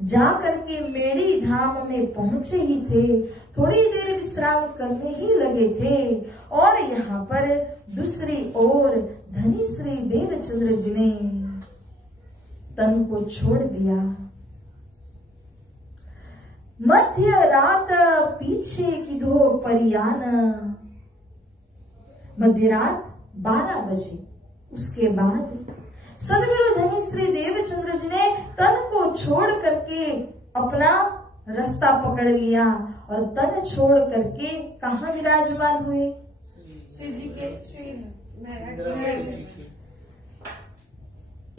जा करके मेड़ी धाम में पहुंचे ही थे, थोड़ी देर विश्राम करने ही लगे थे, और यहाँ पर दूसरी ओर धनी श्री देवचंद्र जी ने तन को छोड़ दिया। मध्य रात पीछे की धो परियान, मध्य रात 12 बजे, उसके बाद सदगुरु धनी श्री देवचंद्र जी ने तन को छोड़ करके अपना रास्ता पकड़ लिया और तन छोड़ करके कहाँ विराजमान हुए?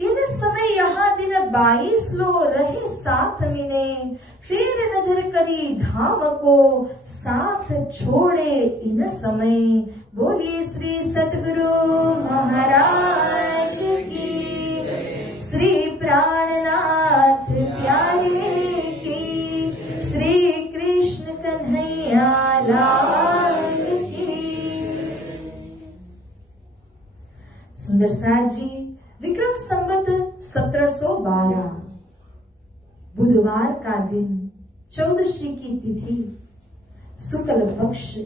इन समय यहाँ दिन 22 लो रहे साथ मिले, फिर नजर करी धाम को साथ छोड़े इन समय। बोलिए श्री सतगुरु महाराज की, श्री प्राणनाथ प्यारे की, श्री कृष्ण कन्हैया लाल की। सुंदर साथ जी, विक्रम संवत 1712 बुधवार का दिन, चौदशी की तिथि, शुक्ल पक्ष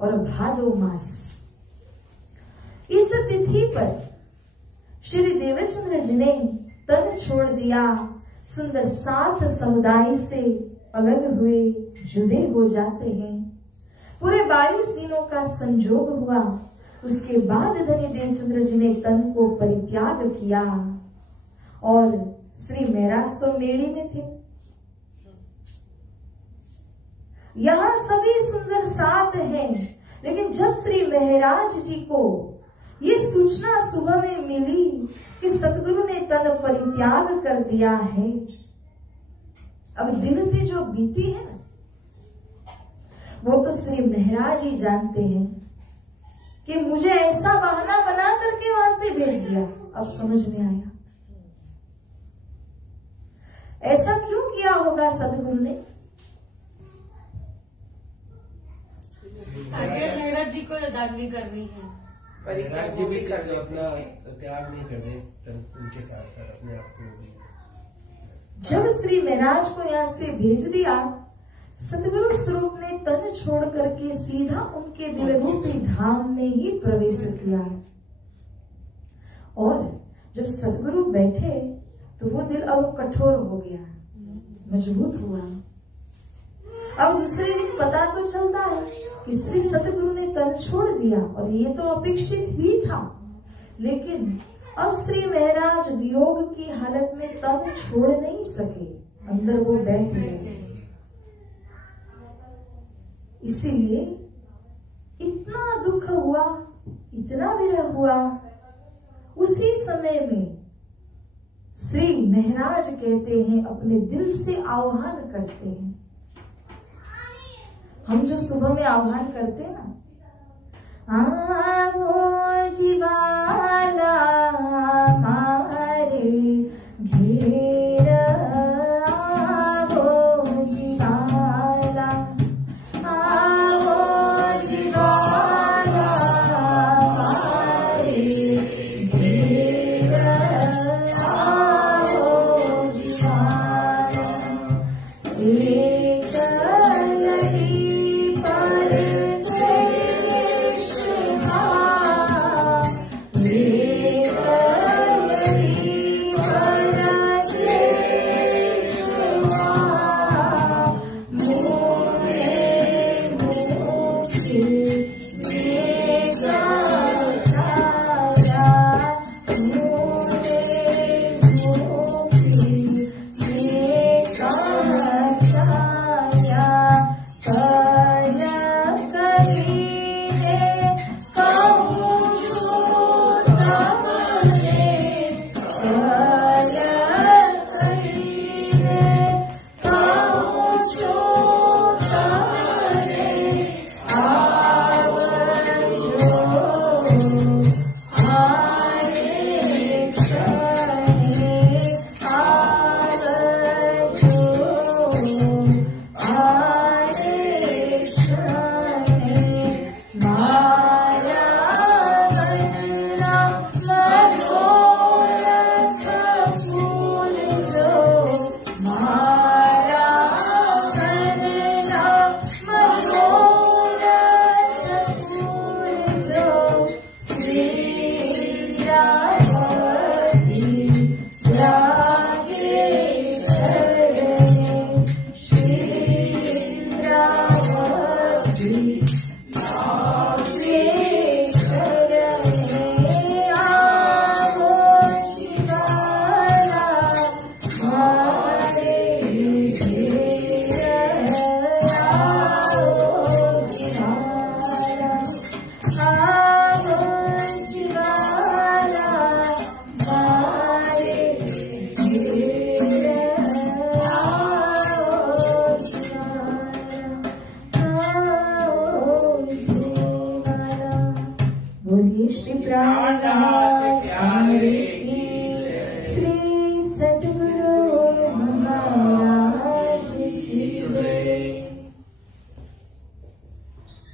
और भादो मास। इस तिथि पर श्री देवचंद्र जी ने तन छोड़ दिया, सुंदर 7 समुदाय से अलग हुए, जुदे हो जाते हैं। पूरे 22 दिनों का संजोग हुआ। उसके बाद धनी देवचंद्र जी ने तन को परित्याग किया और श्री महाराज तो मेड़ी में थे। यहाँ सभी सुंदर साथ हैं, लेकिन जब श्री महाराज जी को ये सूचना सुबह में मिली कि सतगुरु ने तन परित्याग कर दिया है, अब दिन पे जो बीती है ना, वो तो श्री महाराज ही जानते हैं कि मुझे ऐसा बहाना बना करके वहां से भेज दिया। अब समझ में आया ऐसा क्यों किया होगा सदगुरु ने? महाराज जी को यदाग्नि करनी है, महाराज जी भी कर दे, अपना त्याग नहीं कर दे, उनके साथ साथ अपने आप को भी। जब श्री महाराज को यहाँ से भेज दिया, सदगुरु स्वरूप ने तन छोड़ करके सीधा उनके दिल रूपी धाम में ही प्रवेश किया। और जब सदगुरु बैठे तो वो दिल अब कठोर हो गया, मजबूत हुआ। अब दूसरे दिन पता तो चलता है कि श्री सदगुरु ने तन छोड़ दिया, और ये तो अपेक्षित ही था। लेकिन अब श्री महाराज वियोग की हालत में तन छोड़ नहीं सके, अंदर वो बैठ गए। इसीलिए इतना दुख हुआ, इतना विरह हुआ। उसी समय में श्री महाराज कहते हैं, अपने दिल से आह्वान करते हैं। हम जो सुबह में आह्वान करते हैं ना, आवो जीवाला मारे घेर, आवो जीवाला, आवो जीवाला मारे घेर, आवो जीवाला, एक लड़ी पर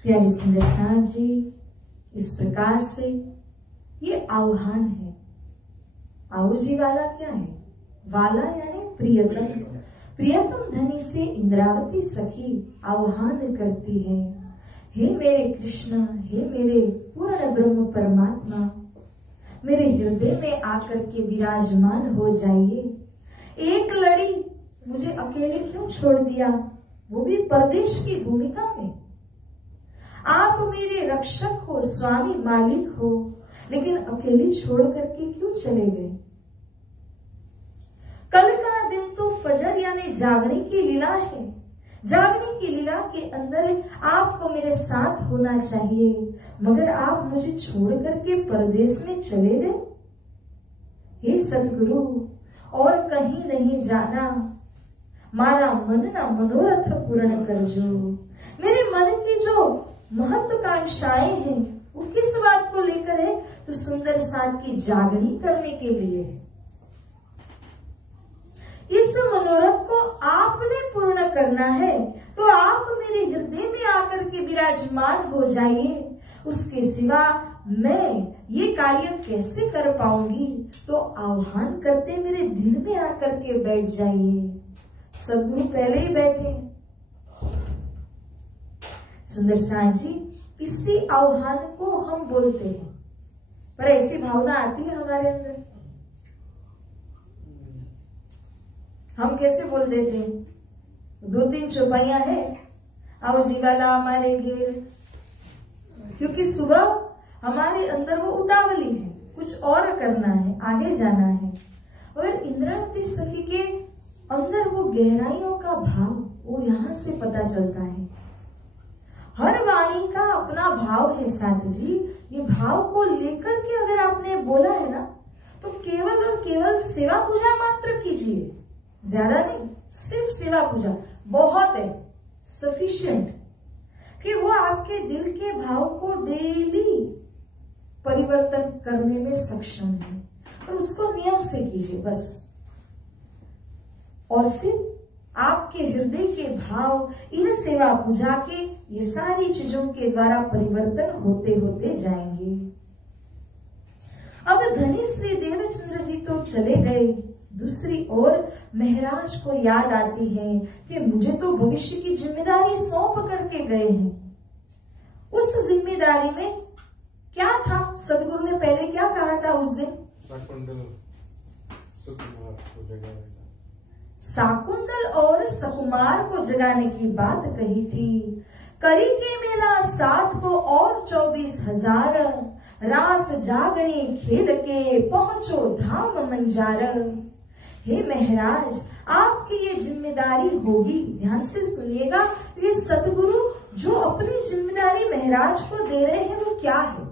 प्यारे सुंदर साथ जी, इस प्रकार से ये आह्वान है। आओ जी वाला क्या है? वाला यानी प्रियतम। प्रियतम धनी से इंद्रावती सखी आह्वान करती है, हे मेरे कृष्ण, हे मेरे पूर्ण ब्रह्म परमात्मा, मेरे हृदय में आकर के विराजमान हो जाइए। एक लड़ी मुझे अकेले क्यों छोड़ दिया, वो भी परदेश की भूमिका में। आप मेरे रक्षक हो, स्वामी मालिक हो, लेकिन अकेली छोड़ करके क्यों चले गए? कल का दिन तो फजर यानी जागने की लीला है। जागने की लीला के अंदर आपको मेरे साथ होना चाहिए, मगर आप मुझे छोड़ करके परदेश में चले गए। हे सदगुरु, और कहीं नहीं जाना, मारा मन ना मनोरथ पूर्ण कर जो। मेरे मन की जो महत्वाकांक्षाएं हैं वो किस बात को लेकर है? तो सुंदर साथ की जागनी करने के लिए है। इस मनोरथ को आपने पूर्ण करना है तो आप मेरे हृदय में आकर के विराजमान हो जाइए। उसके सिवा मैं ये कार्य कैसे कर पाऊंगी? तो आह्वान करते मेरे दिल में आकर के बैठ जाइए। सदगुरु पहले ही बैठे। सुंदर साथ जी, इसी आह्वान को हम बोलते हैं, पर ऐसी भावना आती है हमारे अंदर, हम कैसे बोल देते हैं? 2-3 चौपाइयां हैं, आओ जीवाला हमारे घेर, क्योंकि सुबह हमारे अंदर वो उतावली है, कुछ और करना है, आगे जाना है। और इंद्रावती सखी के अंदर वो गहराइयों का भाव, वो यहां से पता चलता है। हर वाणी का अपना भाव है साथ जी। ये भाव को लेकर के अगर आपने बोला है ना, तो केवल और केवल सेवा पूजा मात्र कीजिए, ज्यादा नहीं, सिर्फ सेवा पूजा बहुत है, सफिशिएंट, कि वो आपके दिल के भाव को डेली परिवर्तन करने में सक्षम है। और उसको नियम से कीजिए बस। और फिर आपके हृदय के भाव इन सेवा पूजा के ये सारी चीजों के द्वारा परिवर्तन होते होते जाएंगे। अब धनी श्री देवचंद्र जी तो चले गए, दूसरी ओर महाराज को याद आती है कि मुझे तो भविष्य की जिम्मेदारी सौंप करके गए हैं। उस जिम्मेदारी में क्या था? सदगुरु ने पहले क्या कहा था उस दिन? साकुंडल और सकुमार को जगाने की बात कही थी। करी के मेला 7 को और 24,000, रास जागने खेल के पहुंचो धाम मंजार। हे महाराज, आपकी ये जिम्मेदारी होगी। ध्यान से सुनिएगा, ये सतगुरु जो अपनी जिम्मेदारी महाराज को दे रहे हैं वो क्या है?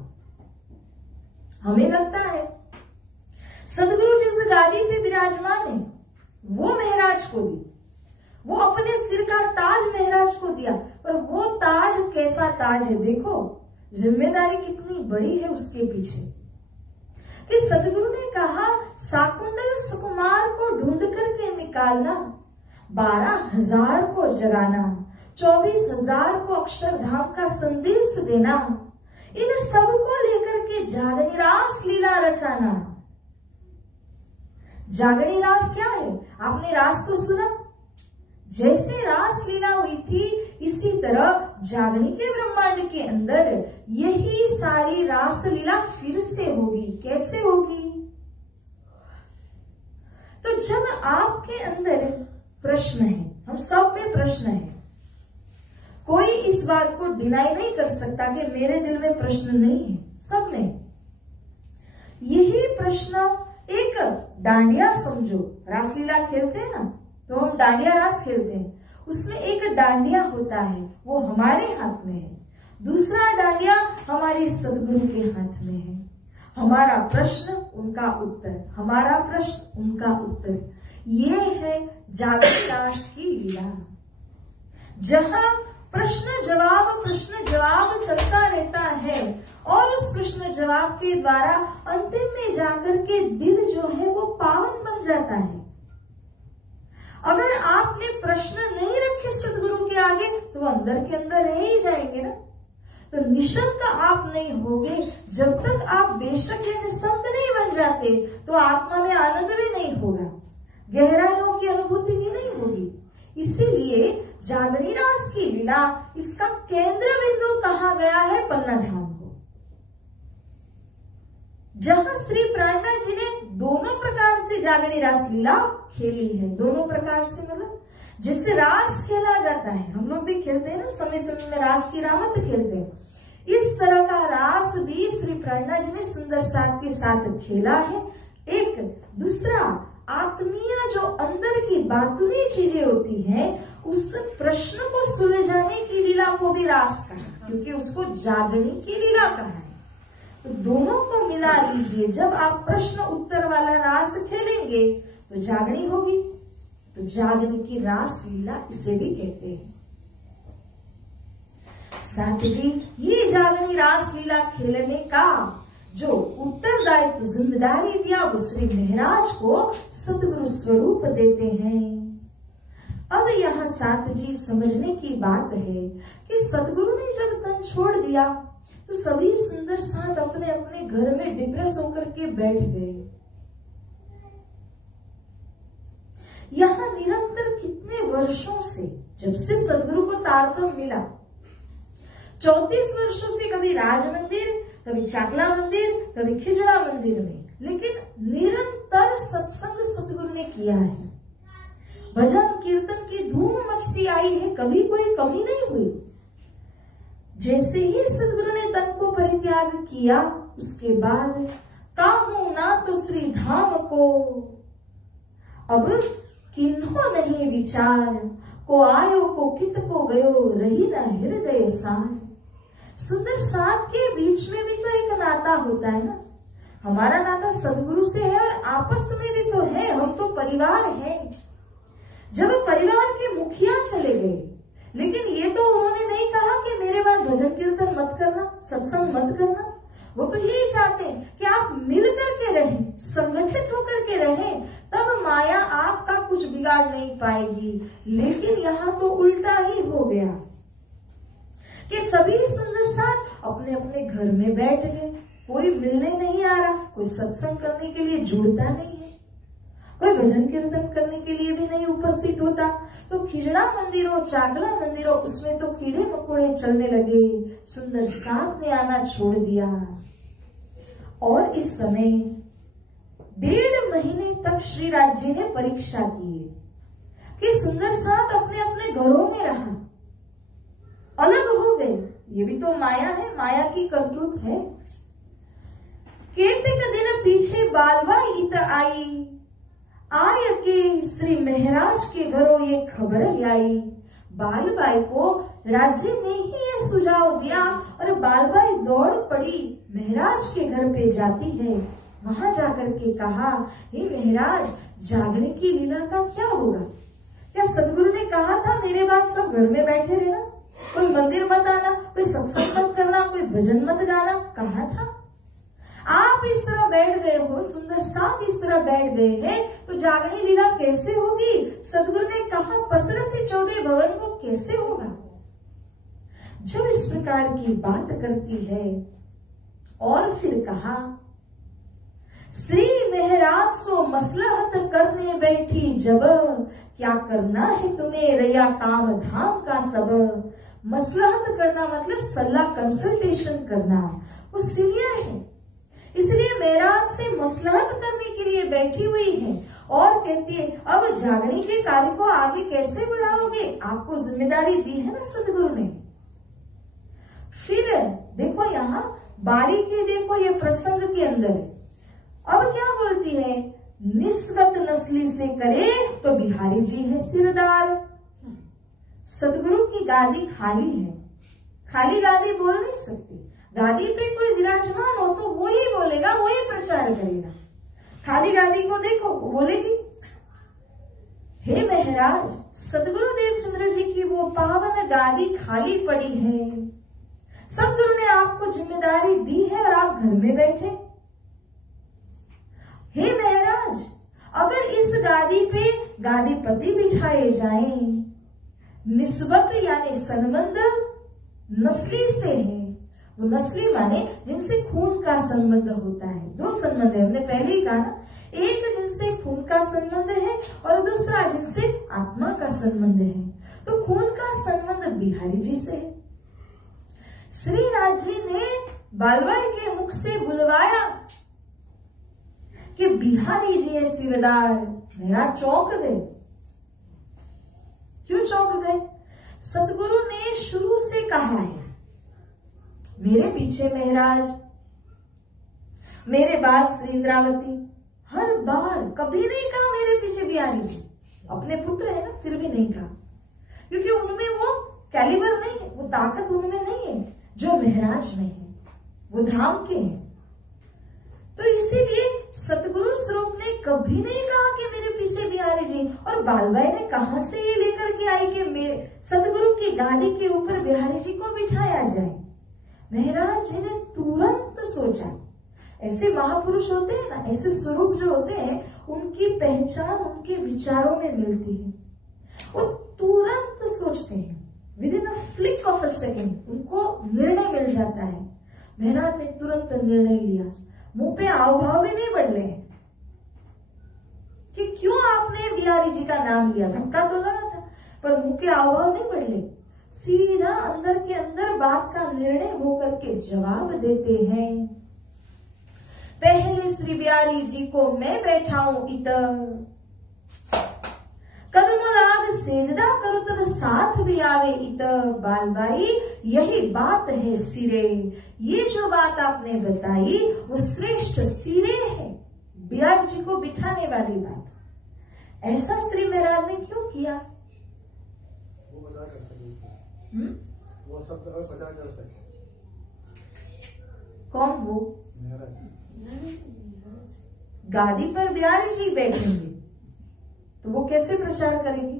हमें लगता है सतगुरु जिस गादी पे विराजमान है वो महाराज को दी, वो अपने सिर का ताज महाराज को दिया, पर वो ताज कैसा ताज है? देखो जिम्मेदारी कितनी बड़ी है उसके पीछे। कि सदगुरु ने कहा साकुंडल सुकुमार को ढूंढ करके निकालना, 12,000 को जगाना, 24,000 को अक्षरधाम का संदेश देना, इन सब को लेकर के जागनी रास लीला रचाना। जागनी रास क्या है? आपने रास तो सुना, जैसे रास लीला हुई थी इसी तरह जागनी के ब्रह्मांड के अंदर यही सारी रास लीला फिर से होगी। कैसे होगी? तो जब आपके अंदर प्रश्न है, हम सब में प्रश्न है, कोई इस बात को डिनाई नहीं कर सकता कि मेरे दिल में प्रश्न नहीं है, सब में। यही प्रश्न एक डांडिया समझो, रासलीला खेलते हैं ना, तो हम डांडिया रास खेलते हैं, उसमें एक डांडिया होता है वो हमारे हाथ में है, दूसरा डांडिया हमारे सदगुरु के हाथ में है। हमारा प्रश्न उनका उत्तर, हमारा प्रश्न उनका उत्तर, ये है जागरण रास की लीला, जहां प्रश्न जवाब चलता रहता है और उस प्रश्न जवाब के द्वारा अंतिम में जाकर के दिल जो है वो पावन बन जाता है। अगर आपने प्रश्न नहीं रखे सदगुरु के आगे तो वो अंदर के अंदर रह ही जाएंगे ना। तो निशंक आप नहीं होगे जब तक आप बेशक निशंक नहीं बन जाते, तो आत्मा में आनंद भी नहीं होगा, गहराइयों की अनुभूति भी नहीं होगी। इसीलिए जागनी रास की लीला, इसका केंद्र बिंदु कहा गया है पन्ना धाम को, जहां श्री प्राणनाथ जी ने दोनों प्रकार से जागनी रास लीला खेली है। दोनों प्रकार से मतलब जैसे रास खेला जाता है, हम लोग भी खेलते हैं ना, समय समय में रास की रामत खेलते हैं, इस तरह का रास भी श्री प्राणनाथ जी ने सुंदर साथ के साथ खेला है। एक दूसरा आत्मीय जो अंदर की बातुनी चीजें होती हैं, उस प्रश्न को सुलझाने की लीला को भी रास कहा, क्योंकि उसको जागनी की लीला कहा है। तो दोनों को मिला लीजिए, जब आप प्रश्न उत्तर वाला रास खेलेंगे तो जागनी होगी, तो जागनी की रास लीला इसे भी कहते हैं। साथ ही ये जागनी रास लीला खेलने का जो उत्तरदायित्व जिम्मेदारी दिया वो श्री महाराज को सदगुरु स्वरूप देते हैं। अब यहाँ साथ जी समझने की बात है कि सदगुरु ने जब तन छोड़ दिया तो सभी सुंदर साथ अपने अपने घर में डिप्रेस होकर के बैठ गए। यहाँ निरंतर कितने वर्षों से, जब से सदगुरु को तारतम्य मिला, 34 वर्षों से कभी राज मंदिर, कभी चाकला मंदिर, कभी खिजड़ा मंदिर में, लेकिन निरंतर सत्संग सदगुरु ने किया है। भजन कीर्तन की धूम मचती आई है, कभी कोई कमी नहीं हुई। जैसे ही सदगुरु ने तन को परित्याग किया, उसके बाद काहू ना तो श्री धाम को, अब किन्हो नहीं विचार, को आयो को कित को गयो, रही न हृदय सार। सुंदर साथ के बीच में भी तो एक नाता होता है ना। हमारा नाता सदगुरु से है और आपस में भी तो है, हम तो परिवार है। जब परिवार के मुखिया चले गए, लेकिन ये तो उन्होंने नहीं कहा कि मेरे बाद भजन कीर्तन मत करना, सत्संग मत करना। वो तो यही चाहते हैं कि आप मिल करके रहें, संगठित होकर के रहें, तब माया आपका कुछ बिगाड़ नहीं पाएगी। लेकिन यहाँ तो उल्टा ही हो गया कि सभी सुंदर साथ अपने अपने घर में बैठ गए, कोई मिलने नहीं आ रहा, कोई सत्संग करने के लिए जुड़ता नहीं है, कोई भजन कीर्तन करने के लिए भी नहीं उपस्थित होता। तो खिजड़ा मंदिर हो, चाकला मंदिर हो, उसमें तो कीड़े मकोड़े चलने लगे। सुंदर साथ ने आना छोड़ दिया और इस समय 1.5 महीने तक श्री राज जी ने परीक्षा की कि सुंदर साथ अपने अपने घरों में रहा, अलग हो गए। ये भी तो माया है, माया की करतूत है। कहते का दिन पीछे बालवा इत आई, आय के श्री महाराज के घरों ये खबर आई। बालबाई को राज्य ने ही ये सुझाव दिया और बालबाई दौड़ पड़ी, महाराज के घर पे जाती है। वहां जाकर के कहा, हे महाराज, जागने की लीला का क्या होगा? क्या सदगुरु ने कहा था मेरे बाद सब घर में बैठे रहना, कोई मंदिर मत आना, कोई सत्संग मत करना, कोई भजन मत गाना? कहा था। आप इस तरह बैठ गए हो, सुंदर साथ इस तरह बैठ गए हैं, तो जागनी लीला कैसे होगी? सदगुरु ने कहा, पसर से 14 भवन को कैसे होगा? जब इस प्रकार की बात करती है और फिर कहा, श्री महाराज सो मसलहत करने बैठी जब, क्या करना है तुम्हें रया काम धाम का सब। मसलहत करना मतलब सलाह, कंसल्टेशन करना। वो सीनियर है, इसलिए महाराज से मसलहत करने के लिए बैठी हुई है और कहती है, अब जागने के कार्य को आगे कैसे बढ़ाओगे? आपको जिम्मेदारी दी है ना सदगुरु ने। फिर देखो यहाँ बारीकी देखो, ये प्रसंग के अंदर है। अब क्या बोलती है, निस्बत नस्ली से करे तो बिहारी जी है सिरदार। सदगुरु की गादी खाली है, खाली गादी बोल नहीं सकती। गादी पे कोई विराजमान हो तो वो ही बोलेगा, वो ही प्रचार करेगा। खाली गादी को देखो, वो बोलेगी, हे महाराज, सदगुरु देवचंद्र जी की वो पावन गादी खाली पड़ी है। सदगुरु ने आपको जिम्मेदारी दी है और आप घर में बैठे। हे महाराज, अगर इस गादी पे गादीपति बिठाए जाएं, निस्बत यानी संबंध नस्ली से है। वो नस्ली माने जिनसे खून का संबंध होता है। 2 संबंध है, हमने पहले ही कहा ना, एक जिनसे खून का संबंध है और दूसरा जिनसे आत्मा का संबंध है। तो खून का संबंध बिहारी जी से है। श्री राज जी ने बालवाई के मुख से बुलवाया कि बिहारी जी है सिरदार। मेरा चौंक गए। क्यों चौंक गए? सदगुरु ने शुरू से कहा है, मेरे पीछे महाराज, मेरे बाद श्री इंद्रावती। हर बार कभी नहीं कहा मेरे पीछे बिहारी जी। अपने पुत्र है ना, फिर भी नहीं कहा, क्योंकि उनमें वो कैलिबर नहीं है, वो ताकत उनमें नहीं है जो महाराज में है, वो धाम के हैं। तो इसीलिए सतगुरु स्वरूप ने कभी नहीं कहा कि मेरे पीछे बिहारी जी। और बालबाई ने कहां से ये लेकर के आई कि सतगुरु की गादी के ऊपर बिहारी जी को बिठाया जाए? महाराज जी ने तुरंत सोचा ऐसे महापुरुष होते हैं ना, ऐसे स्वरूप जो होते हैं, उनकी पहचान उनके विचारों में मिलती है। वो तुरंत सोचते हैं, with in a flick of a second उनको निर्णय मिल जाता है। महाराज ने तुरंत निर्णय लिया, मुंह पे हाव भाव भी नहीं बदले कि क्यों आपने बिहारी जी का नाम लिया। धक्का तो लगा था, पर मुंह के हाव भाव नहीं बदले, सीधा अंदर के अंदर बात का निर्णय होकर के जवाब देते हैं। पहले श्री बिहारी जी को मैं बैठाऊं इतर, कदम लाग सेजदा करो तब साथ भी आवे इतर। बालबाई यही बात है सिरे, ये जो बात आपने बताई वो श्रेष्ठ सिरे है, बिहारी जी को बिठाने वाली बात। ऐसा श्री महाराज ने क्यों किया? वो शब्द प्रचार कर सके। कौन वो? गादी पर बिहारी जी बैठेंगे तो वो कैसे प्रचार करेंगे?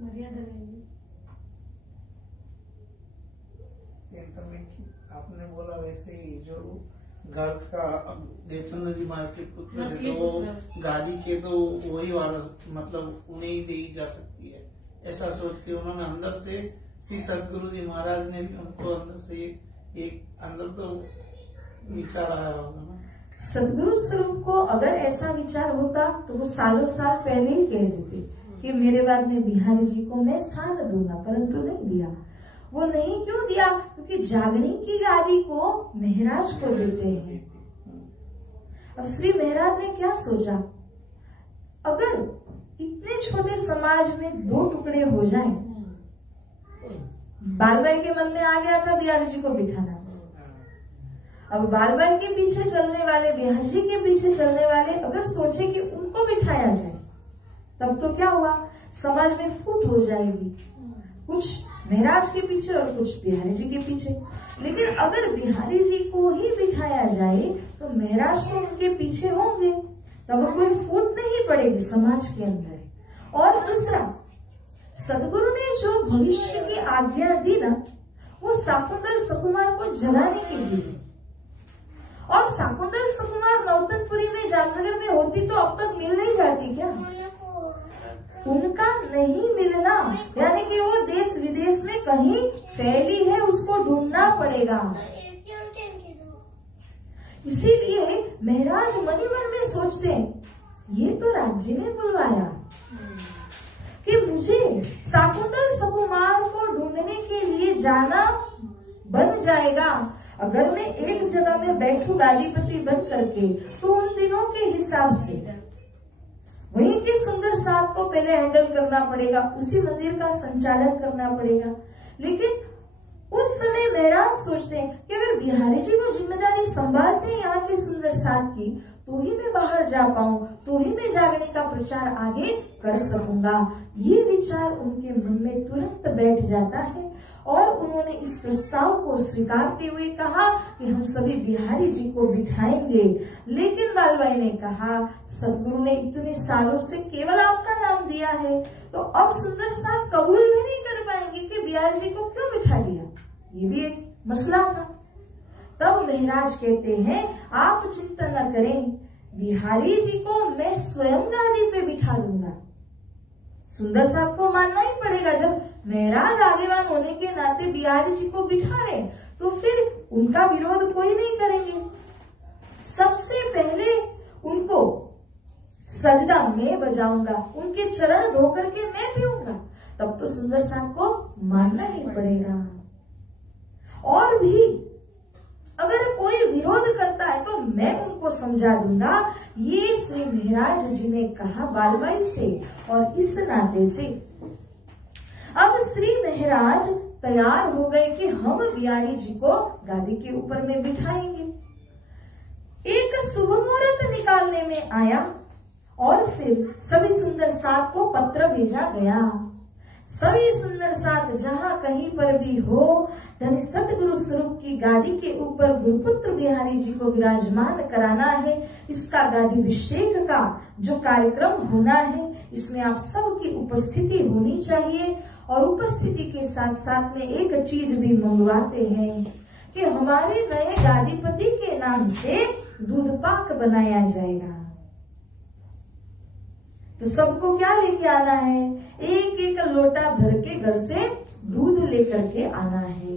मर्यादा रहेगी। आपने बोला वैसे ही जो घर का देवचंद्र जी महाराज के पुत्र है, नस्ली तो पुत्र। गादी के तो वही वारस, मतलब उन्हें ही दी जा सकती है, ऐसा सोच के उन्होंने अंदर से, श्री सदगुरु जी महाराज ने भी उनको अंदर से एक अंदर तो विचार आया होगा ना। सदगुरु स्वरूप को अगर ऐसा विचार होता तो वो सालों साल पहले ही कह देते कि मेरे बाद में बिहारी जी को मैं स्थान दूंगा, परंतु नहीं दिया। वो नहीं क्यों दिया? क्योंकि जागनी की गादी को महाराज को देते हैं। अब श्री महाराज ने क्या सोचा, अगर इतने छोटे समाज में दो टुकड़े हो जाएं, बालबाई के मन में आ गया था बिहारी जी को बिठाना। अब बालबाई के पीछे चलने वाले, बिहारी जी के पीछे चलने वाले अगर सोचे कि उनको बिठाया जाए, तब तो क्या हुआ, समाज में फूट हो जाएगी, कुछ महाराज के पीछे और कुछ बिहारी जी के पीछे। लेकिन अगर बिहारी जी को ही बिठाया जाए तो महाराज तो उनके पीछे होंगे, तब कोई फूट नहीं पड़ेगी समाज के अंदर। और दूसरा, सदगुरु ने जो भविष्य की आज्ञा दी ना, वो शाकुंतल सुकुमार को जगाने के लिए, और शाकुंतल सुकुमार नौतनपुरी में जामनगर में होती तो अब तक मिल नहीं जाती क्या? उनका नहीं मिलना यानी कि वो देश विदेश में कहीं फैली है, उसको ढूंढना पड़ेगा। इसीलिए महाराज मन ही मन में सोचते हैं, ये तो राज्य ने बुलवाया कि मुझे शाकुंतल सुकुमार को ढूंढने के लिए जाना बन जाएगा। अगर मैं एक जगह में बैठू गादीपति बन करके, तो उन दिनों के हिसाब से वहीं के सुंदर साथ को पहले हैंडल करना पड़ेगा, उसी मंदिर का संचालन करना पड़ेगा। लेकिन उस समय महाराज सोचते हैं कि अगर बिहारी जी वो जिम्मेदारी संभालते हैं यहाँ के सुंदर साथ की, तो ही मैं बाहर जा पाऊं, तो ही मैं जागने का प्रचार आगे कर सकूंगा। ये विचार उनके मन में तुरंत बैठ जाता है और उन्होंने इस प्रस्ताव को स्वीकारते हुए कहा कि हम सभी बिहारी जी को बिठाएंगे। लेकिन बालबाई ने कहा, सदगुरु ने इतने सालों से केवल आपका नाम दिया है, तो अब सुंदर साथ कबूल भी नहीं कर पाएंगे कि बिहारी जी को क्यों बिठा दिया। ये भी एक मसला था। तब महाराज कहते हैं, आप चिंता न करें, बिहारी जी को मैं स्वयं गादी पे बिठा दूंगा। सुंदर साहब को मानना ही पड़ेगा, जब महाराज आगेवान होने के नाते बिहारी जी को बिठा रहे, तो फिर उनका विरोध कोई नहीं करेंगे। सबसे पहले उनको सजदा मैं बजाऊंगा, उनके चरण धो करके मैं पीऊंगा, तब तो सुंदर साहब को मानना ही पड़ेगा। और भी अगर कोई विरोध करता है तो मैं उनको समझा दूंगा। ये श्री महाराज जी ने कहा बालबाई से, और इस नाते से अब श्री महाराज तैयार हो गए कि हम बिहारी जी को गादी के ऊपर में बिठाएंगे। एक शुभ मुहूर्त निकालने में आया और फिर सभी सुंदर साथ को पत्र भेजा गया। सभी सुंदर साथ जहाँ कहीं पर भी हो, धन सतगुरु स्वरूप की गादी के ऊपर गुरुपुत्र बिहारी जी को विराजमान कराना है। इसका गादीभिषेक का जो कार्यक्रम होना है, इसमें आप सबकी उपस्थिति होनी चाहिए। और उपस्थिति के साथ साथ में एक चीज भी मंगवाते हैं कि हमारे नए गादीपति के नाम से दूध पाक बनाया जाएगा। तो सबको क्या लेके आना है? एक एक लोटा भर के घर से दूध लेकर के आना है।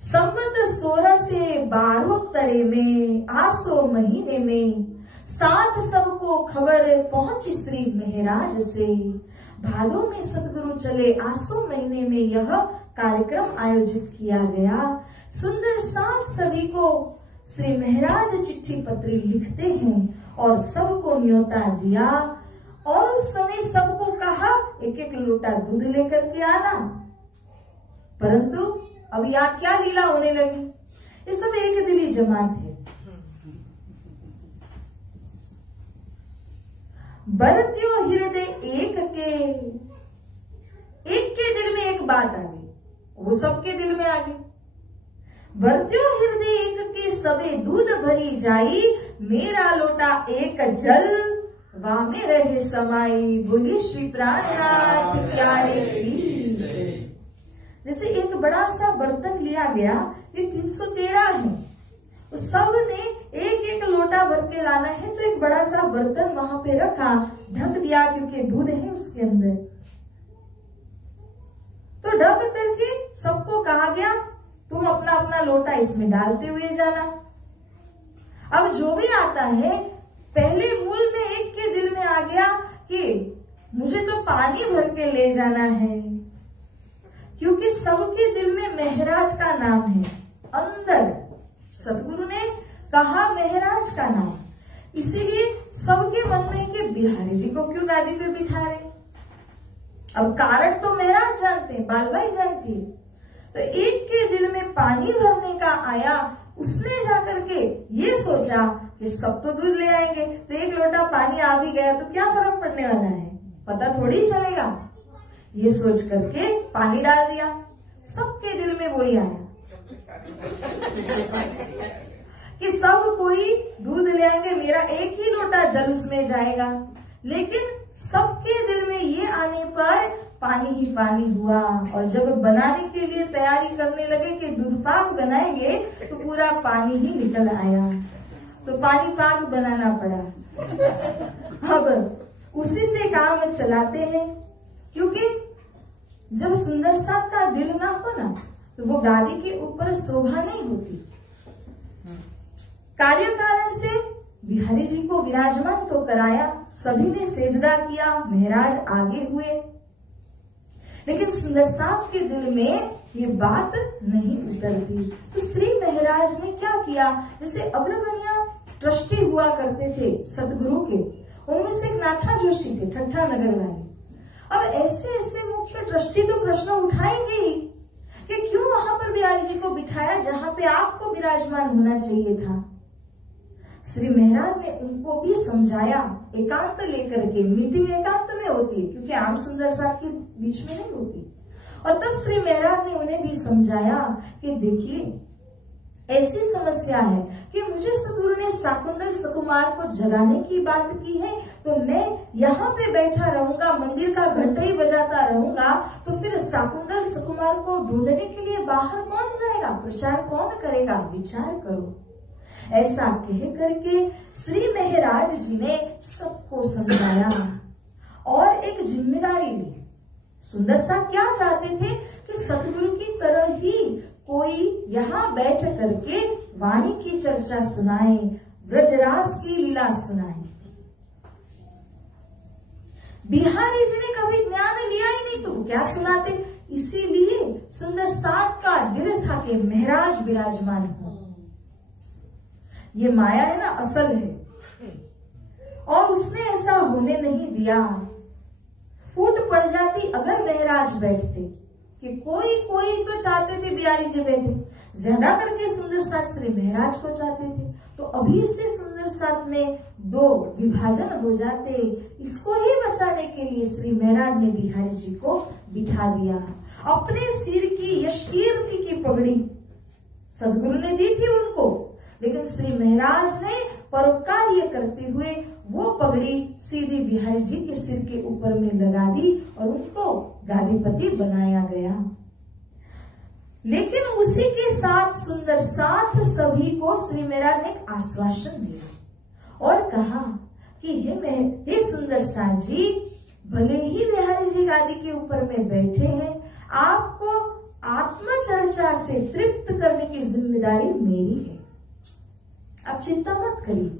संवत 16 से 12 तरे में आसो महीने में साथ सबको खबर पहुंची श्री महराज से। भादों में सदगुरु चले, आसो महीने में यह कार्यक्रम आयोजित किया गया। सुंदर साथ सभी को श्री महराज चिट्ठी पत्री लिखते हैं और सबको न्योता दिया और उस समय सबको कहा एक एक लोटा दूध लेकर के आना। परंतु अब यहाँ क्या लीला होने लगी? ये सब एक दिली जमात है। बरत्यो हृदय एक के दिल में एक बात आ गई, वो सबके दिल में आ गई। बरत्यो हृदय एक के सबे दूध भरी जाई, मेरा लोटा एक जल वामे रहे समाई। बोलिए श्री प्राणनाथ प्यारे की जय। जैसे एक बड़ा सा बर्तन लिया गया, ये 313 है, उस सब ने एक एक लोटा भर के लाना है, तो एक बड़ा सा बर्तन वहां पे रखा, ढक दिया क्योंकि दूध है उसके अंदर। तो ढक करके सबको कहा गया तुम अपना अपना लोटा इसमें डालते हुए जाना। अब जो भी आता है, पहले मूल में एक के दिल में आ गया कि मुझे तो पानी भर के ले जाना है, क्योंकि सबके दिल में महराज का नाम है। अंदर सदगुरु ने कहा महराज का नाम, इसीलिए सबके मन में कि बिहारी जी को क्यों गादी पे बिठा रहे। अब कारण तो महराज जानते हैं, बाल भाई जानती है। तो एक के दिल में पानी भरने का आया, उसने जाकर के ये सोचा कि सब तो दूध ले आएंगे, तो एक लोटा पानी आ भी गया तो क्या फर्क पड़ने वाला है, पता थोड़ी चलेगा। ये सोच करके पानी डाल दिया, सबके दिल में वही आया कि सब कोई दूध ले आएंगे, मेरा एक ही लोटा जल उसमें जाएगा। लेकिन सबके दिल में ये आने पर पानी ही पानी हुआ। और जब बनाने के लिए तैयारी करने लगे कि दूध पाक बनाएंगे, तो पूरा पानी ही निकल आया, तो पानी पाक बनाना पड़ा। अब उसी से काम चलाते हैं, क्योंकि जब सुंदर सा का दिल ना हो ना, तो वो गादी के ऊपर शोभा नहीं होती। कार्य कारण से बिहारी जी को विराजमान तो कराया, सभी ने सेजदा किया, महराज आगे हुए, लेकिन सुंदर साहब के दिल में ये बात नहीं उतरती। तो श्री महराज ने क्या किया, जैसे अग्रगण्य ट्रस्टी हुआ करते थे सदगुरु के, उनमें से एक नाथा जोशी थे, ठट्ठा नगर वाले। अब ऐसे ऐसे मुख्य ट्रस्टी तो प्रश्न उठाएंगे ही कि क्यों वहां पर बिहारी जी को बिठाया जहां पे आपको विराजमान होना चाहिए था। श्री महराज ने उनको भी समझाया, एकांत लेकर के, मीटिंग एकांत में होती है क्योंकि आम सुंदर साहब के बीच में नहीं होती। और तब श्री महराज ने उन्हें भी समझाया कि देखिए ऐसी समस्या है कि मुझे सदगुरु ने शाकुंतल सुकुमार को जगाने की बात की है, तो मैं यहाँ पे बैठा रहूंगा, मंदिर का घंटा ही बजाता रहूंगा, तो फिर शाकुंतल सुकुमार को ढूंढने के लिए बाहर कौन जाएगा, प्रचार कौन करेगा, विचार करो। ऐसा कह करके श्री महराज जी ने सबको समझाया और एक जिम्मेदारी ली। सुंदर साहब क्या चाहते थे कि सतगुरु की तरह ही कोई यहाँ बैठ करके वाणी की चर्चा सुनाए, ब्रजरास की लीला सुनाए। बिहारी जी ने कभी ज्ञान लिया ही नहीं, तो वो क्या सुनाते। इसीलिए सुंदर साहब का दिल था कि महराज विराजमान हो। ये माया है ना, असल है, और उसने ऐसा होने नहीं दिया। फूट पड़ जाती अगर महराज बैठते, कि कोई कोई तो चाहते थे बिहारी जी बैठे, ज्यादा करके सुंदर साथ श्री महराज को चाहते थे, तो अभी से सुंदर साथ में दो विभाजन हो जाते। इसको ही बचाने के लिए श्री महराज ने बिहारी जी को बिठा दिया। अपने सिर की यशकीर्ति की पगड़ी सदगुरु ने दी थी उनको, लेकिन श्री महराज ने परोपकार्य करते हुए वो पगड़ी सीधी बिहारी जी के सिर के ऊपर में लगा दी और उनको गादीपति बनाया गया। लेकिन उसी के साथ सुंदर साथ सभी को श्री महाराज ने एक आश्वासन दिया और कहा कि हे सुंदर साथ जी, भले ही बिहारी जी गादी के ऊपर में बैठे हैं, आपको आत्मचर्चा से तृप्त करने की जिम्मेदारी मेरी है। आप चिंता मत करिए,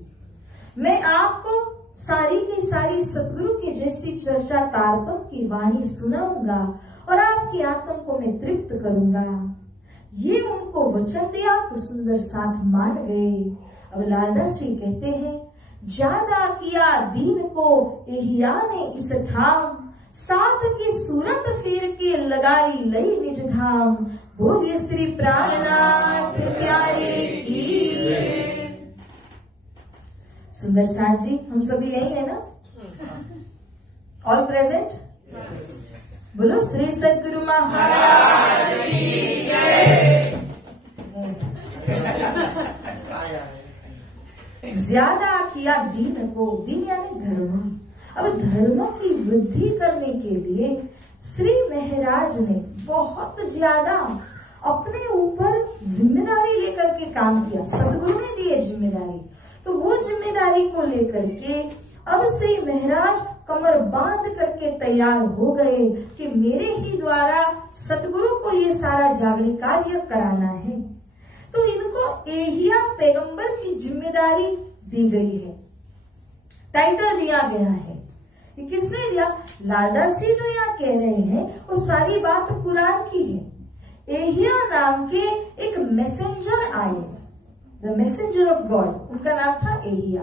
मैं आपको सारी की सारी सतगुरु की जैसी चर्चा तारतम की वाणी सुनाऊंगा और आपकी आत्मा को मैं तृप्त करूंगा। ये उनको वचन दिया तो सुंदर साथ मान गए। अब लालदास जी कहते हैं, ज्यादा किया दीन को एहिया ने इस ठाम, साथ की सूरत फेर के लगाई लई निज धाम, बोलिए श्री प्राणनाथ प्यारे की। सुंदर साथ जी, हम सभी यही है ना? All present? बोलो श्री सद्गुरु महाराज की जय। ज्यादा किया दीन को, दीन यानी धर्म। अब धर्म की वृद्धि करने के लिए श्री महाराज ने बहुत ज्यादा अपने ऊपर जिम्मेदारी लेकर के काम किया। सदगुरु ने दी है जिम्मेदारी, तो वो जिम्मेदारी को लेकर के अब श्री महाराज कमर बांध करके तैयार हो गए कि मेरे ही द्वारा सतगुरु को ये सारा जागरण कार्य कराना है। तो इनको एहिया पैगंबर की जिम्मेदारी दी गई है, टाइटल दिया गया है। ये किसने दिया? लालदास जी जो यहाँ कह रहे हैं वो सारी बात कुरान की है। एहिया नाम के एक मैसेंजर आए, द मैसेंजर ऑफ गॉड, उनका नाम था एहिया।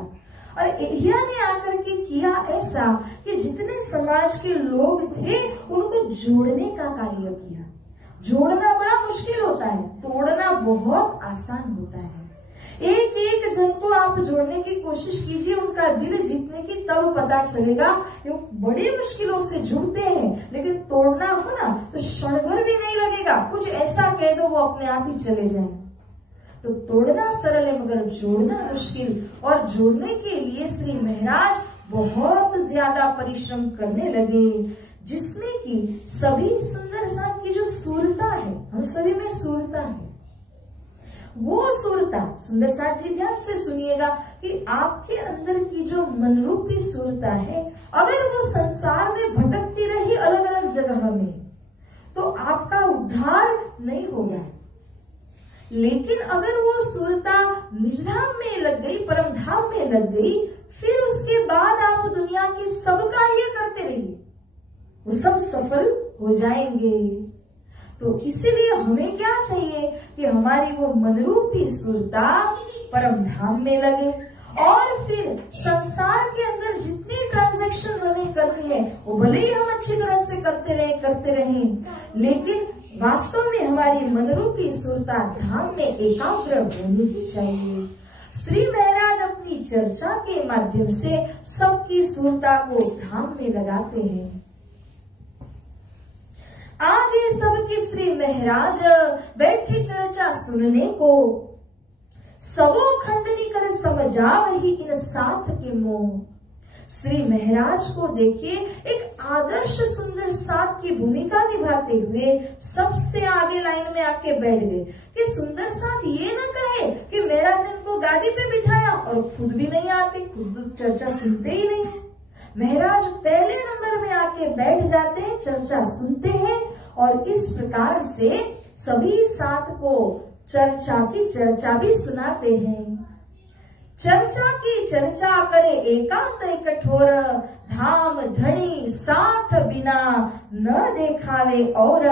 और एहिया ने आकर के किया ऐसा कि जितने समाज के लोग थे उनको जोड़ने का कार्य किया। जोड़ना बड़ा मुश्किल होता है, तोड़ना बहुत आसान होता है। एक एक जन को आप जोड़ने की कोशिश कीजिए, उनका दिल जीतने की, तब पता चलेगा कि वो बड़ी मुश्किलों से जुड़ते हैं, लेकिन तोड़ना हो ना तो क्षण भर भी नहीं लगेगा। कुछ ऐसा कह दो वो अपने आप ही चले जाएं। तो तोड़ना सरल है मगर जोड़ना मुश्किल, और जोड़ने के लिए श्री महाराज बहुत ज्यादा परिश्रम करने लगे, जिसमें कि सभी सुंदर साथ की जो सूरता है, हम सभी में सूरता है, वो सूरता सुंदर साथ जी ध्यान से सुनिएगा कि आपके अंदर की जो मनरूपी सूरता है, अगर वो संसार में भटकती रही अलग अलग जगह में तो आपका उद्धार नहीं होगा। लेकिन अगर वो सूरता निजधाम में लग गई, परम धाम में लग गई, फिर उसके बाद आप दुनिया के सब कार्य करते रहिए, वो सब सफल हो जाएंगे। तो इसीलिए हमें क्या चाहिए कि हमारी वो मनरूपी सूरता परम धाम में लगे, और फिर संसार के अंदर जितनी ट्रांजैक्शंस हमें करनी है वो भले ही हम अच्छी तरह से करते रहें, लेकिन वास्तव में हमारी मनरूपी सूरता धाम में एकाग्र होनी ही चाहिए। श्री महाराज अपनी चर्चा के माध्यम से सबकी सूरता को धाम में लगाते हैं। आगे सबकी श्री महाराज बैठे चर्चा सुनने को, सबो खंडनी कर समझा वही इन साथ के मोह। श्री महाराज को देखिए एक आदर्श सुंदर साथ की भूमिका निभाते हुए सबसे आगे लाइन में आके बैठ गए कि सुंदर साथ ये न कहे कि महाराज ने उनको गादी पे बिठाया और खुद भी नहीं आते, खुद चर्चा सुनते ही नहीं। महाराज पहले नंबर में आके बैठ जाते हैं, चर्चा सुनते हैं और इस प्रकार से सभी साथ को चर्चा की चर्चा भी सुनाते हैं। चर्चा की चर्चा करे एकांत कठोर, धाम धनी साथ बिना न देखावे और।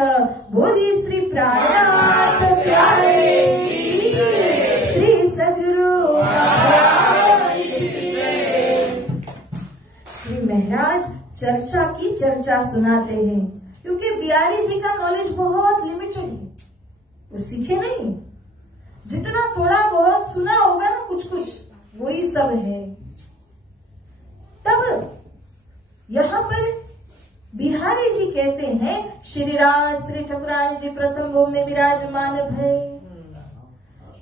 बोली श्री प्राणनाथ प्यारे की, श्री सद्गुरु श्री महाराज चर्चा की चर्चा सुनाते हैं, क्योंकि बिहारी जी का नॉलेज बहुत लिमिटेड है, वो सीखे नहीं, जितना थोड़ा बहुत सुना होगा ना कुछ कुछ वही सब है। तब यहाँ पर बिहारी जी कहते हैं, श्री राज श्री ठाकुरानी जी प्रथम भोग में विराजमान भय।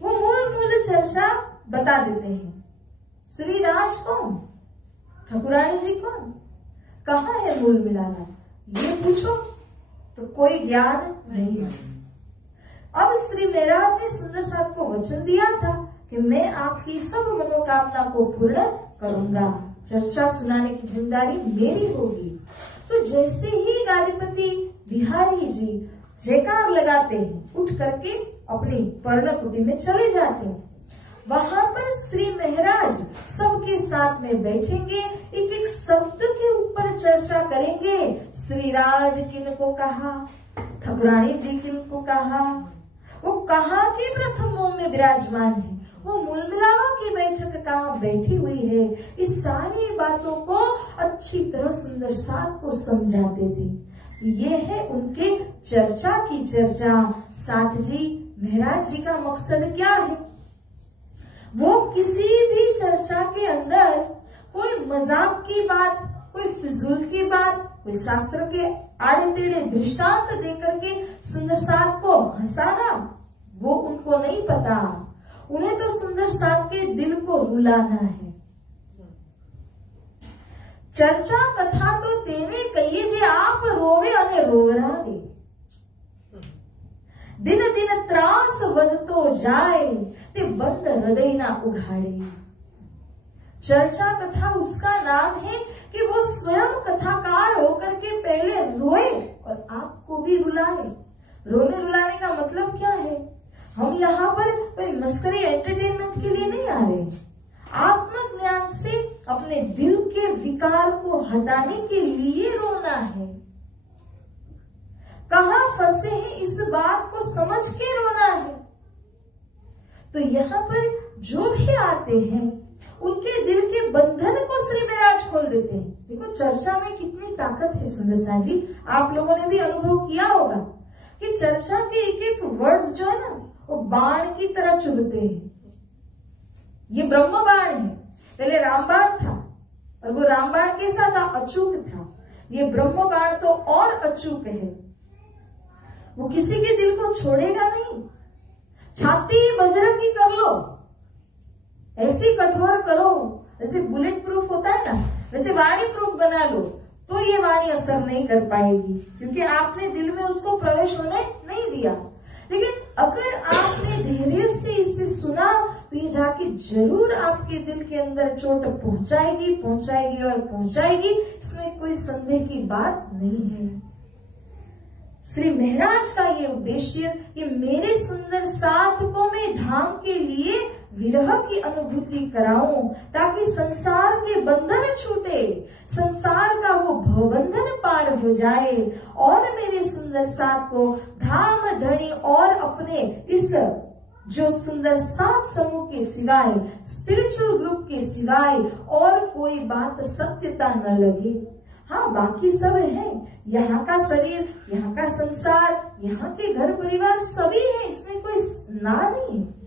वो मूल चर्चा बता देते हैं। श्री राज कौन? ठाकुरानी जी कौन, कहाँ है मूल मिलाना, ये पूछो तो कोई ज्ञान नहीं है। अब श्री मेहराज ने सुंदर साहब को वचन दिया था कि मैं आपकी सब मनोकामना को पूर्ण करूंगा, चर्चा सुनाने की जिम्मेदारी मेरी होगी। तो जैसे ही गादीपति बिहारी जी जयकार लगाते हैं, उठ करके अपनी पर्णकुटी में चले जाते हैं। वहां पर श्री महाराज सबके साथ में बैठेंगे, एक एक शब्द के ऊपर चर्चा करेंगे। श्री राज किनको कहा, ठाकुरानी जी किनको कहा, वो कहाँ के प्रथम मोम में विराजमान है, वो मूल मिलावा की बैठक कहाँ बैठी हुई है, इस सारी बातों को अच्छी तरह सुंदर साथ को समझाते थे। ये है उनके चर्चा की चर्चा। साथ जी महाराज जी का मकसद क्या है, वो किसी भी चर्चा के अंदर कोई मजाक की बात, कोई फिजूल की बात, कोई शास्त्र के आड़े टेढ़े दृष्टांत देकर के सुंदर साथ को हंसाना, वो उनको नहीं पता। उन्हें तो सुंदर साथ के दिल को रुलाना है। चर्चा कथा तो तेने कही जे आप रोवे अने रोवरावे, दिन दिन त्रास વધતો જાય તે બંધ હૃદયના ઉઘાડે। चर्चा कथा उसका नाम है कि वो स्वयं कथाकार होकर के पहले रोए और आपको भी रुलाए। रोने रुलाने का मतलब क्या है, हम यहाँ पर कोई मस्करी एंटरटेनमेंट के लिए नहीं आ रहे, आत्मज्ञान से अपने दिल के विकार को हटाने के लिए रोना है। कहाँ फंसे हैं इस बात को समझ के रोना है। तो यहाँ पर जो भी आते हैं उनके दिल के बंधन को श्री महाराज खोल देते हैं। देखो चर्चा में कितनी ताकत है सुंदर साथ जी, आप लोगों ने भी अनुभव किया होगा कि चर्चा के एक एक वर्ड्स जो है ना, वो बाण की तरह चुभते हैं। ये ब्रह्म बाण है, पहले रामबाण था और वो रामबाण कैसा था, अचूक था। ये ब्रह्म बाण तो और अचूक है, वो किसी के दिल को छोड़ेगा नहीं। छाती वज्र की कर लो, ऐसी कठोर करो, जैसे बुलेट प्रूफ होता है ना, वैसे वाणी प्रूफ बना लो, तो ये वाणी असर नहीं कर पाएगी, क्योंकि आपने दिल में उसको प्रवेश होने नहीं दिया। लेकिन अगर आपने धैर्य से इसे सुना तो ये जाके जरूर आपके दिल के अंदर चोट पहुंचाएगी, पहुंचाएगी और पहुंचाएगी, इसमें कोई संदेह की बात नहीं है। श्री महाराज का ये उद्देश्य कि मेरे सुंदर साथ को मैं धाम के लिए विरह की अनुभूति कराऊं, ताकि संसार के बंधन छूटे, संसार का वो भवबंधन पार हो जाए और मेरे सुंदर साथ को धाम धनी और अपने इस जो सुंदर साथ समूह के सिवाय, स्पिरिचुअल ग्रुप के सिवाय और कोई बात सत्यता न लगे। हाँ, बाकी सब है, यहाँ का शरीर, यहाँ का संसार, यहाँ के घर परिवार सभी है, इसमें कोई ना नहीं है।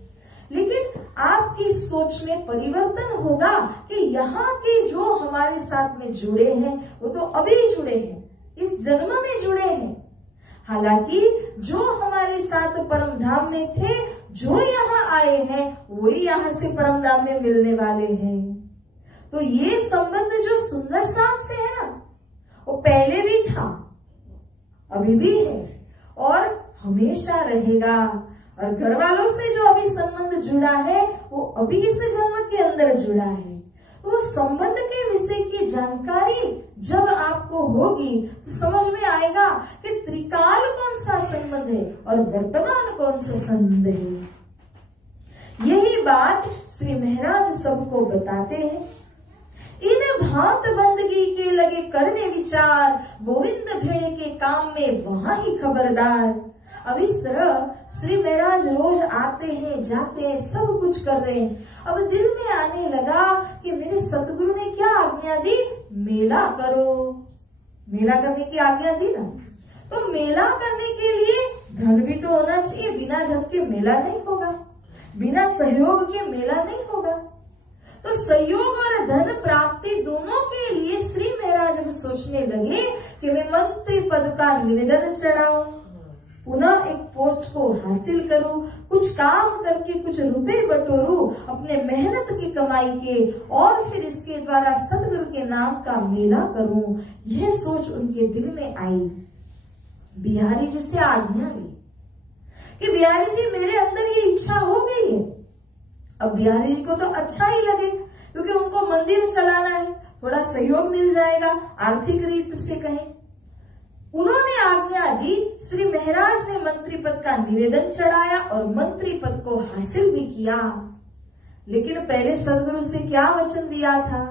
लेकिन आपकी सोच में परिवर्तन होगा कि यहाँ के जो हमारे साथ में जुड़े हैं वो तो अभी जुड़े हैं, इस जन्म में जुड़े हैं। हालांकि जो हमारे साथ परम धाम में थे, जो यहाँ आए हैं, वही यहाँ से परम धाम में मिलने वाले हैं। तो ये संबंध जो सुंदर साथ से है ना, वो पहले भी था, अभी भी है और हमेशा रहेगा। और घर वालों से जो अभी संबंध जुड़ा है वो अभी इस जन्म के अंदर जुड़ा है। वो संबंध के विषय की जानकारी जब आपको होगी तो समझ में आएगा कि त्रिकाल कौन सा संबंध है और वर्तमान कौन सा संबंध है। यही बात श्री महाराज सबको बताते हैं। इन भांत बंदगी के लगे करने विचार, गोविंद भेड़े के काम में वहां ही खबरदार। अब इस तरह श्री महाराज रोज आते हैं, जाते हैं, सब कुछ कर रहे हैं। अब दिल में आने लगा कि मेरे सतगुरु ने क्या आज्ञा दी, मेला करो। मेला करने की आज्ञा दी ना, तो मेला करने के लिए धन भी तो होना चाहिए। बिना धन के मेला नहीं होगा, बिना सहयोग के मेला नहीं होगा। तो सहयोग और धन प्राप्ति दोनों के लिए श्री महाराज अब सोचने लगे कि मैं मंत्री पद का निवेदन चढ़ाऊं। पुनः एक पोस्ट को हासिल करूं, कुछ काम करके कुछ रुपए बटोरूं अपने मेहनत की कमाई के, और फिर इसके द्वारा सदगुरु के नाम का मेला करूं। यह सोच उनके दिल में आई। बिहारी जी से आज्ञा ली कि बिहारी जी मेरे अंदर ये इच्छा हो गई है। अब बिहारी जी को तो अच्छा ही लगे, क्योंकि उनको मंदिर चलाना है, थोड़ा सहयोग मिल जाएगा आर्थिक रीत से कहें। उन्होंने आज्ञा दी। श्री महाराज ने मंत्री पद का निवेदन चढ़ाया और मंत्री पद को हासिल भी किया। लेकिन पहले सदगुरु से क्या वचन दिया था?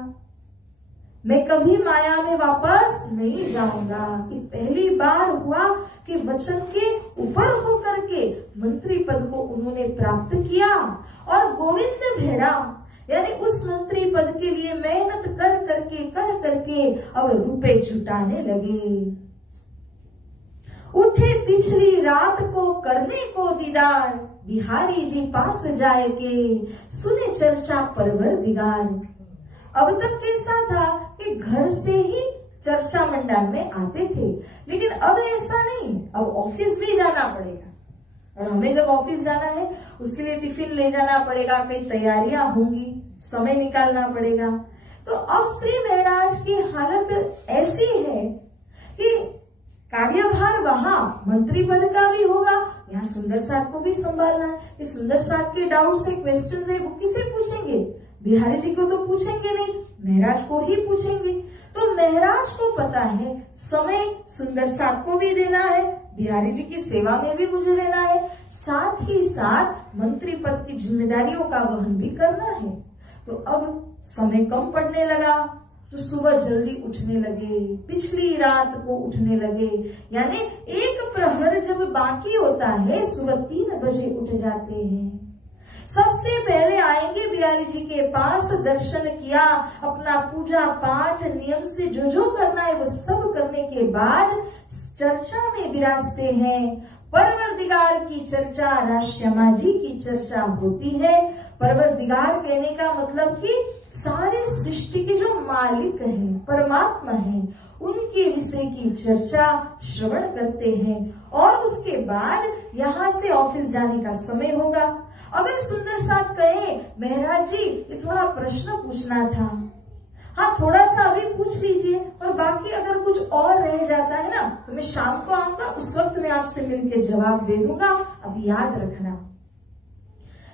मैं कभी माया में वापस नहीं जाऊंगा। कि पहली बार हुआ कि वचन के ऊपर होकर के मंत्री पद को उन्होंने प्राप्त किया, और गोविंद भेड़ा यानी उस मंत्री पद के लिए मेहनत कर करके अब रुपए जुटाने लगे। उठे पिछली रात को करने को दीदार, बिहारी जी पास जाए के सुने चर्चा परवरदिगार। अब तक कैसा था कि घर से ही चर्चा मंडल में आते थे, लेकिन अब ऐसा नहीं। अब ऑफिस भी जाना पड़ेगा, और हमें जब ऑफिस जाना है उसके लिए टिफिन ले जाना पड़ेगा, कई तैयारियां होंगी, समय निकालना पड़ेगा। तो अब श्री महाराज की हालत ऐसी है कि कार्यभार वहां मंत्री पद का भी होगा, यहाँ सुंदर साथ को भी संभालना है। ये सुंदर साथ के डाउट्स है, क्वेश्चंस है, वो किसे पूछेंगे? बिहारी जी को तो पूछेंगे नहीं, महाराज को ही पूछेंगे। तो महाराज को पता है समय सुंदर साथ को भी देना है, बिहारी जी की सेवा में भी मुझे रहना है, साथ ही साथ मंत्री पद की जिम्मेदारियों का वहन भी करना है। तो अब समय कम पड़ने लगा, तो सुबह जल्दी उठने लगे, पिछली रात को उठने लगे। यानी एक प्रहर जब बाकी होता है सुबह 3 बजे उठ जाते हैं। सबसे पहले आएंगे बिहारी जी के पास, दर्शन किया, अपना पूजा पाठ नियम से जो करना है वो सब करने के बाद चर्चा में विराजते हैं। परवरदिगार की चर्चा, राश्यमा जी की चर्चा होती है। परवरदिगार कहने का मतलब कि सारे सृष्टि के जो मालिक हैं, परमात्मा हैं, उनके विषय की चर्चा श्रवण करते हैं। और उसके बाद यहाँ से ऑफिस जाने का समय होगा। अगर सुंदर साथ कहे महाराज जी ये थोड़ा प्रश्न पूछना था, हाँ थोड़ा सा अभी पूछ लीजिए, और बाकी अगर कुछ और रह जाता है ना तो मैं शाम को आऊंगा, उस वक्त मैं आपसे मिलकर जवाब दे दूंगा। अब याद रखना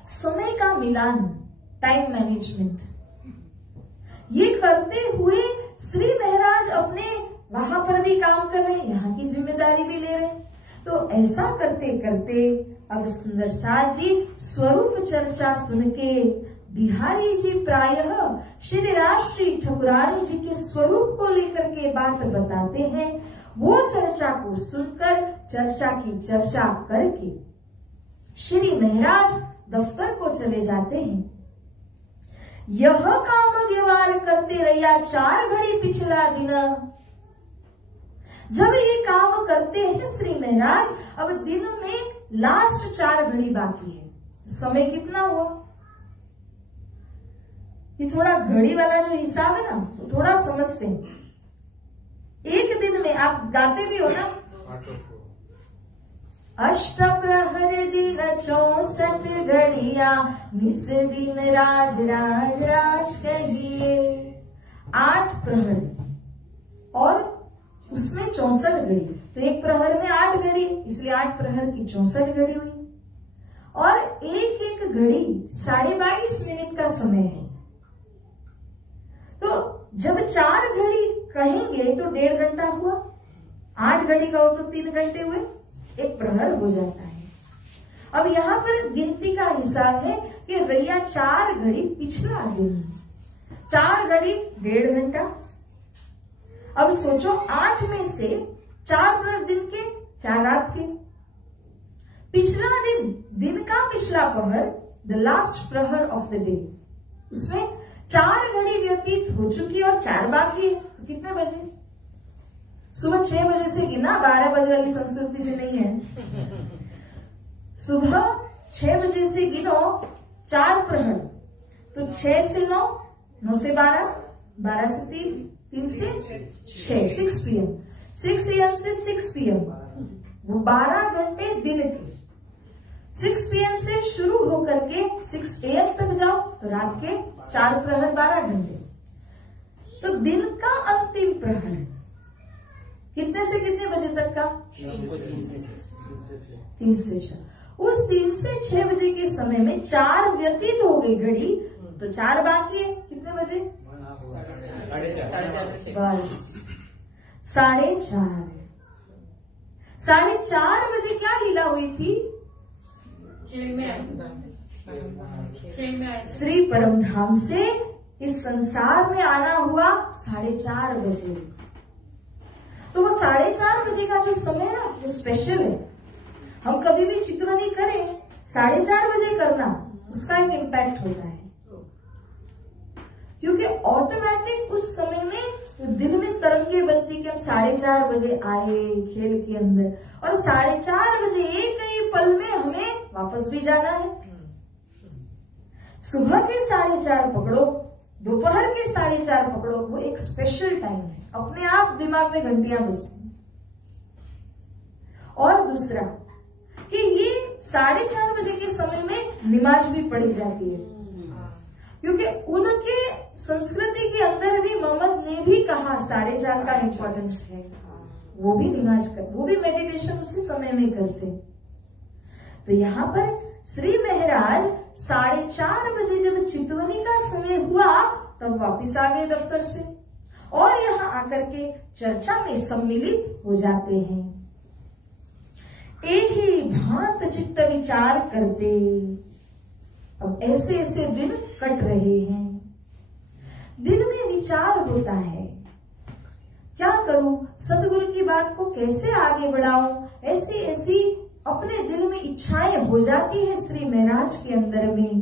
समय का मिलान, टाइम मैनेजमेंट, ये करते हुए श्री महाराज अपने वहां पर भी काम कर रहे हैं, यहाँ की जिम्मेदारी भी ले रहे हैं। तो ऐसा करते करते अब सुंदर साथ जी स्वरूप चर्चा सुन के बिहारी जी प्रायः श्री राष्ट्रीय ठाकुरानी जी के स्वरूप को लेकर के बात बताते हैं। वो चर्चा को सुनकर चर्चा की चर्चा करके श्री महाराज दफ्तर को चले जाते हैं। यह काम व्यवहार करते रहिया 4 घड़ी पिछला दिन। जब ये काम करते हैं श्री महाराज, अब दिन में लास्ट 4 घड़ी बाकी है। समय कितना हुआ? ये थोड़ा घड़ी वाला जो हिसाब है ना वो थोड़ा समझते हैं। एक दिन में आप गाते भी हो ना, अष्ट प्रहर दिन 64 घड़िया, निस दिन राज राज राज कहिए। 8 प्रहर और उसमें 64 घड़ी, तो एक प्रहर में 8 घड़ी, इसलिए 8 प्रहर की 64 घड़ी हुई। और एक एक घड़ी 22.5 मिनट का समय है। तो जब 4 घड़ी कहेंगे तो 1.5 घंटा हुआ, 8 घड़ी कहो तो 3 घंटे हुए, एक प्रहर हो जाता है। अब यहाँ पर गिनती का हिसाब है कि रैया 4 घड़ी पिछला दिन, 4 घड़ी 1.5 घंटा। अब सोचो 8 में से 4 प्रहर दिन के, 4 रात के। पिछला दिन, दिन का पिछला प्रहर, द लास्ट प्रहर ऑफ द डे, उसमें 4 घड़ी व्यतीत हो चुकी और 4 बाकी है। तो कितने बजे? सुबह 6 बजे से गिना, 12 बजे वाली संस्कृति में नहीं है। सुबह 6 बजे से गिनो 4 प्रहर, तो 6 से 9, 9 से 12, 12 से 3, 3 से 6, 6 PM, 6 AM से 6 PM, वो 12 घंटे दिन के 6 PM से शुरू होकर के 6 AM तक जाओ तो रात के 4 प्रहर 12 घंटे। तो दिन का अंतिम प्रहर कितने से कितने बजे तक का? 3 से 6। उस 3 से 6 बजे के समय में 4 व्यतीत हो गई घड़ी, तो 4 बाकी है। कितने बजे? 4:30। बस 4:30। 4:30 बजे क्या लीला हुई थी? खेल में आए। श्री परमधाम से इस संसार में आना हुआ 4:30 बजे। तो वो 4:30 बजे का जो समय ना वो स्पेशल है। हम कभी भी चित्रवनी करें 4:30 बजे करना, उसका एक इम्पैक्ट होता है, क्योंकि ऑटोमेटिक उस समय में दिल में तरंगे बनती कि हम 4:30 बजे आए खेल के अंदर, और 4:30 बजे एक ही पल में हमें वापस भी जाना है। सुबह के 4:30 पकड़ो, दोपहर के 4:30 पकड़ो, वो एक स्पेशल टाइम है, अपने आप दिमाग में घंटियां बजती। और दूसरा कि ये 4:30 बजे के समय में नमाज भी पढ़ी जाती है, क्योंकि उनके संस्कृति के अंदर भी मोहम्मद ने भी कहा 4:30 का इम्पोर्टेंस है। वो भी नमाज कर, वो भी मेडिटेशन उसी समय में करते। तो यहाँ पर श्री महाराज 4:30 बजे जब चितवनी का समय हुआ तब वापिस आ गए दफ्तर से, और यहाँ आकर के चर्चा में सम्मिलित हो जाते हैं। यही भांत चित्त विचार करते, अब ऐसे ऐसे दिन कट रहे हैं। दिन में विचार होता है, क्या करूं, सदगुरु की बात को कैसे आगे बढ़ाऊं, ऐसी ऐसी अपने दिल में इच्छाएं हो जाती है श्री महाराज के अंदर में।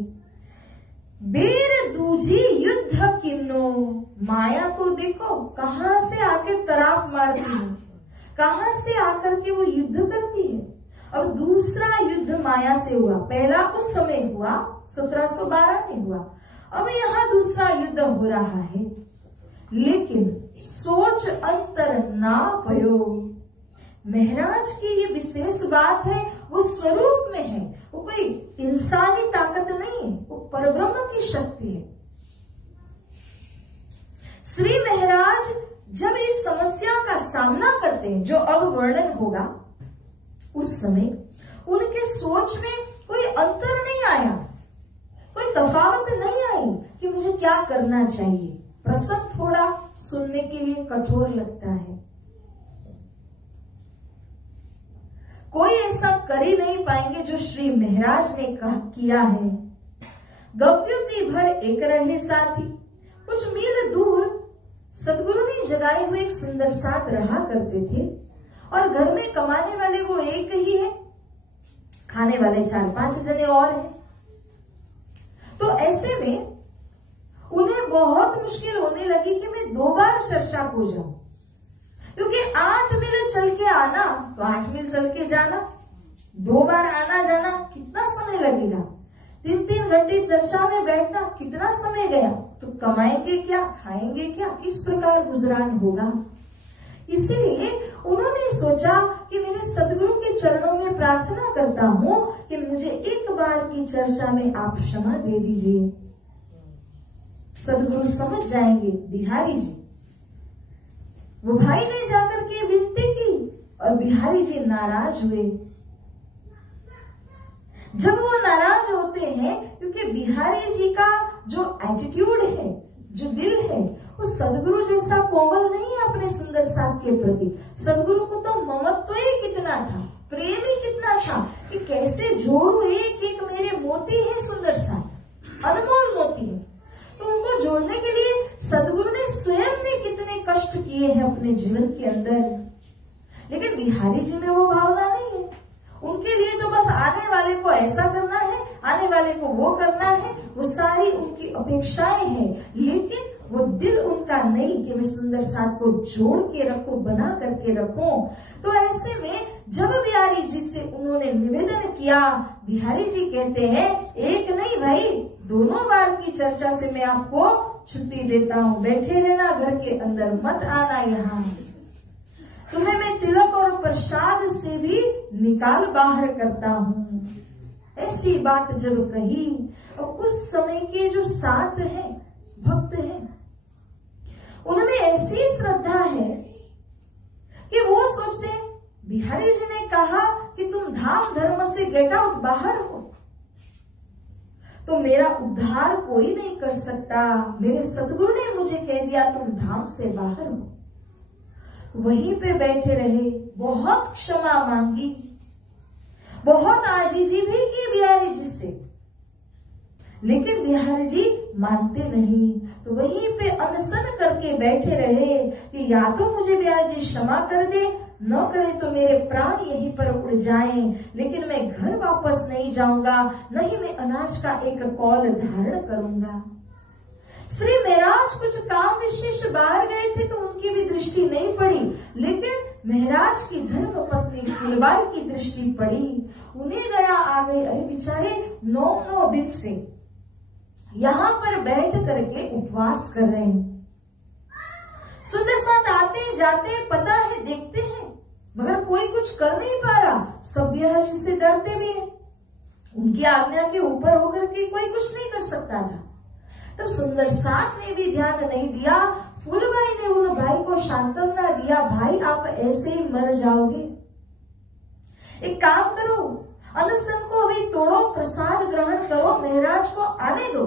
बेर दूजी युद्ध किन्नो, माया को देखो कहां से आके तराप मारती है, कहां से आकर के वो युद्ध करती है। अब दूसरा युद्ध माया से हुआ, पहला उस समय हुआ 1712 में हुआ, अब यहाँ दूसरा युद्ध हो रहा है। लेकिन सोच अंतर ना पयो, महाराज की ये विशेष बात है, वो स्वरूप में है, वो कोई इंसानी ताकत नहीं है, वो परब्रह्म की शक्ति है। श्री महाराज जब इस समस्या का सामना करते हैं, जो अब वर्णन होगा, उस समय उनके सोच में कोई अंतर नहीं आया, कोई तफावत नहीं आई कि मुझे क्या करना चाहिए। प्रसंग थोड़ा सुनने के लिए कठोर लगता है, कोई ऐसा कर ही नहीं पाएंगे जो श्री महाराज ने किया है। गव्युति भर एक रहे साथी, कुछ मील दूर सदगुरु ने जगाए हुए एक सुंदर साथ रहा करते थे, और घर में कमाने वाले वो एक ही है, खाने वाले 4-5 जने और हैं। तो ऐसे में उन्हें बहुत मुश्किल होने लगी कि मैं 2 बार चर्चा को जाऊं, क्योंकि 8 मील चल के आना तो 8 मील चल के जाना, 2 बार आना जाना कितना समय लगेगा, 3-3 घंटे चर्चा में बैठना कितना समय गया, तो कमाएंगे क्या, खाएंगे क्या, किस प्रकार गुजरान होगा। इसीलिए उन्होंने सोचा कि मेरे सदगुरु के चरणों में प्रार्थना करता हूं कि मुझे एक बार की चर्चा में आप क्षमा दे दीजिए। सदगुरु समझ जाएंगे, बिहारी जी। वो भाई ने जाकर के विनती की और बिहारी जी नाराज हुए। जब वो नाराज होते हैं, क्योंकि बिहारी जी का जो एटीट्यूड है, जो दिल है, वो सदगुरु जैसा कोमल नहीं है अपने सुंदर साथ के प्रति। सदगुरु को तो ममत्व ही कितना था, प्रेम ही कितना था कि कैसे जोड़ू, एक एक मेरे मोती है, सुंदर साथ अनमोल मोती है, तो उनको जोड़ने के लिए सदगुरु ने स्वयं ने कितने कष्ट किए हैं अपने जीवन के अंदर। लेकिन बिहारी जी में वो भावना नहीं है, उनके लिए तो बस आने वाले को ऐसा करना है, आने वाले को वो करना है, वो सारी उनकी अपेक्षाएं हैं। लेकिन वो दिल उनका नहीं कि मैं सुंदर साथ को जोड़ के रखूं, बना करके रखूं। तो ऐसे में जब बिहारी जी से उन्होंने निवेदन किया, बिहारी जी कहते हैं एक नहीं भाई, 2 बार की चर्चा से मैं आपको छुट्टी देता हूं, बैठे रहना घर के अंदर, मत आना यहाँ। तुम्हें मैं तिलक और प्रसाद से भी निकाल बाहर करता हूँ। ऐसी बात जब कही, और उस समय के जो साथ हैं, भक्त हैं, उन्होंने ऐसी श्रद्धा है कि वो सोचते हैं बिहारी जी ने कहा कि तुम धाम धर्म से गेट आउट, बाहर हो, तो मेरा उद्धार कोई नहीं कर सकता। मेरे सतगुरु ने मुझे कह दिया तुम धाम से बाहर हो। वहीं पे बैठे रहे, बहुत क्षमा मांगी, बहुत आजीजी भी की बिहारी जी से, लेकिन बिहारी जी मानते नहीं। तो वहीं पे अनशन करके बैठे रहे कि या तो मुझे बिहारी जी क्षमा कर दे, न करे तो मेरे प्राण यहीं पर उड़ जाएं, लेकिन मैं घर वापस नहीं जाऊंगा, नहीं मैं अनाज का एक कौल धारण करूंगा। श्री महाराज कुछ काम विशेष बाहर गए थे तो उनकी भी दृष्टि नहीं पड़ी, लेकिन महाराज की धर्म पत्नी फूलबाई की दृष्टि पड़ी। उन्हें दया आ गई, अरे बेचारे 9 दिन से यहाँ पर बैठ करके उपवास कर रहे हैं, सुंदर साथ आते जाते पता है देखते हैं, मगर कोई कुछ कर नहीं पा रहा। सब बिहारी से डरते भी हैं, उनकी आज्ञा के ऊपर होकर के कोई कुछ नहीं कर सकता था। तब सुंदर साथ ने भी ध्यान नहीं दिया। फूलबाई ने उन भाई को सांत्वना दिया, भाई आप ऐसे ही मर जाओगे, एक काम करो, अनशन को अभी तोड़ो, प्रसाद ग्रहण करो, महाराज को आने दो,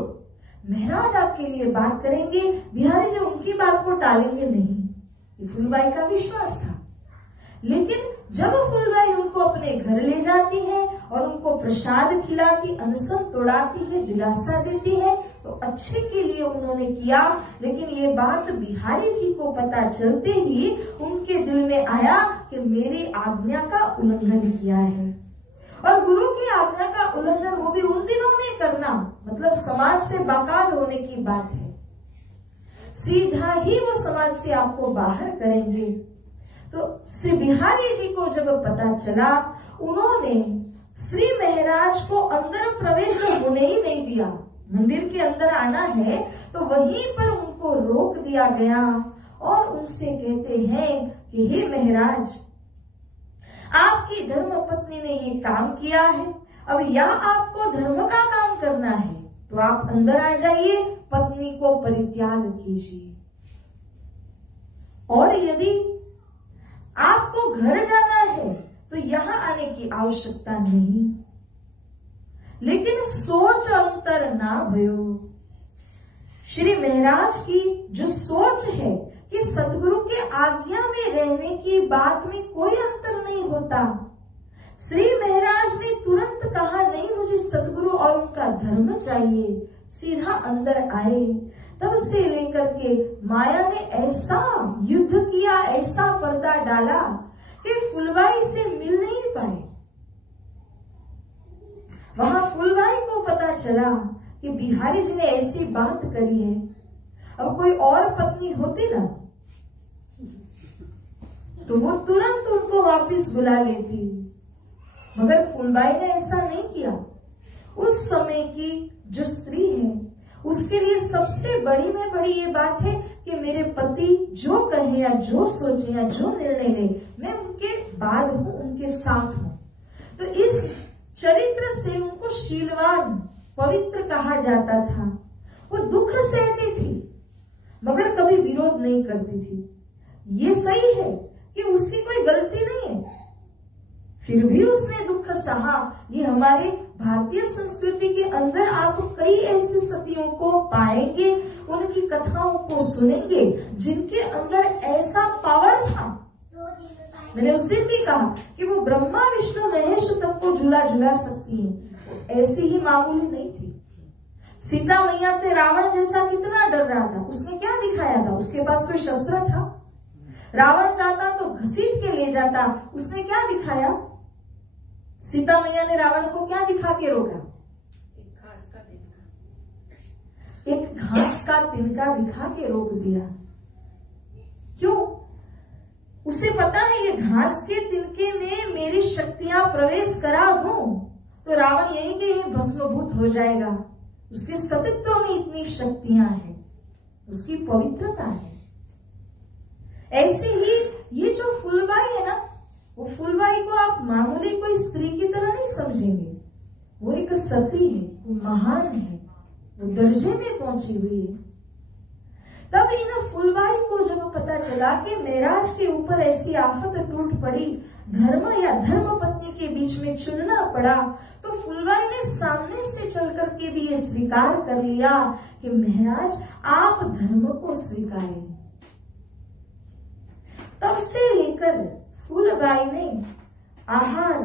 महाराज आपके लिए बात करेंगे। बिहारी जी उनकी बात को टालेंगे नहीं, ये फूलबाई का विश्वास था। लेकिन जब फूलबाई उनको अपने घर ले जाती है और उनको प्रसाद खिलाती, अनशन तोड़ाती है, दिलासा देती है, तो अच्छे के लिए उन्होंने किया। लेकिन ये बात बिहारी जी को पता चलते ही उनके दिल में आया कि मेरी आज्ञा का उल्लंघन किया है, और गुरु की आज्ञा का उल्लंघन वो भी उन दिनों में करना मतलब समाज से बाकात होने की बात है। सीधा ही वो समाज से आपको बाहर करेंगे। तो श्री बिहारी जी को जब पता चला, उन्होंने श्री महाराज को अंदर प्रवेश होने ही नहीं दिया। मंदिर के अंदर आना है तो वहीं पर उनको रोक दिया गया और उनसे कहते हैं कि हे महाराज, आपकी धर्म पत्नी ने ये काम किया है, अब यहाँ आपको धर्म का काम करना है तो आप अंदर आ जाइए, पत्नी को परित्याग कीजिए, और यदि आपको घर जाना है तो यहाँ आने की आवश्यकता नहीं। लेकिन सोच अंतर ना भयो। श्री महाराज की जो सोच है कि सतगुरु के आज्ञा में रहने की बात में कोई अंतर नहीं होता। श्री महाराज ने तुरंत कहा नहीं, मुझे सतगुरु और उनका धर्म चाहिए, सीधा अंदर आए। तब से लेकर के माया ने ऐसा युद्ध किया, ऐसा पर्दा डाला कि फूलबाई से मिल नहीं पाए। वहां फूलबाई को पता चला कि बिहारी जी ने ऐसी बात करी है, अब कोई और पत्नी होती ना तो वो तुरंत उनको वापस बुला लेती, मगर फूलबाई ने ऐसा नहीं किया। उस समय की जो स्त्री है उसके लिए सबसे बड़ी में बड़ी ये बात है कि मेरे पति जो कहे या जो सोचे या जो निर्णय ले, मैं उनके बाद हूं, उनके साथ हूं। तो इस चरित्र से उनको शीलवान, पवित्र कहा जाता था। वो दुख सहती थी मगर कभी विरोध नहीं करती थी। ये सही है कि उसकी कोई गलती नहीं है, फिर भी उसने दुख सहा। ये हमारे भारतीय संस्कृति के अंदर आप कई ऐसी सतियों को पाएंगे, उनकी कथाओं को सुनेंगे जिनके अंदर ऐसा पावर था। मैंने उस दिन भी कहा कि वो ब्रह्मा विष्णु महेश तक को झूला झूला सकती हैं, ऐसी ही मामूली नहीं थी। सीता मैया से रावण जैसा कितना डर रहा था, उसने क्या दिखाया था? उसके पास कोई शस्त्र था? रावण चाहता तो घसीट के ले जाता, उसने क्या दिखाया? सीता मैया ने रावण को क्या दिखा के रोका? एक घास का तिनका दिखा के रोक दिया। क्यों? उसे पता है ये घास के तिनके में मेरी शक्तियां प्रवेश करा दूं तो रावण यहीं के यहीं भस्मभूत हो जाएगा। उसके सतित्व में इतनी शक्तियां हैं, उसकी पवित्रता है। ऐसे ही ये जो फूलबाई है ना, वो फूलबाई को आप मामूली कोई स्त्री की तरह नहीं समझेंगे। वो एक सती है, वो महान है, वो दर्जे में पहुंची हुई है। तब इन फूलबाई को जब पता चला कि महराज के ऊपर ऐसी आफत टूट पड़ी, धर्म या धर्म पत्नी के बीच में चुनना पड़ा, तो फूलबाई ने सामने से चल करके भी ये स्वीकार कर लिया कि महराज आप धर्म को स्वीकारें। तब से लेकर फूलबाई ने आहार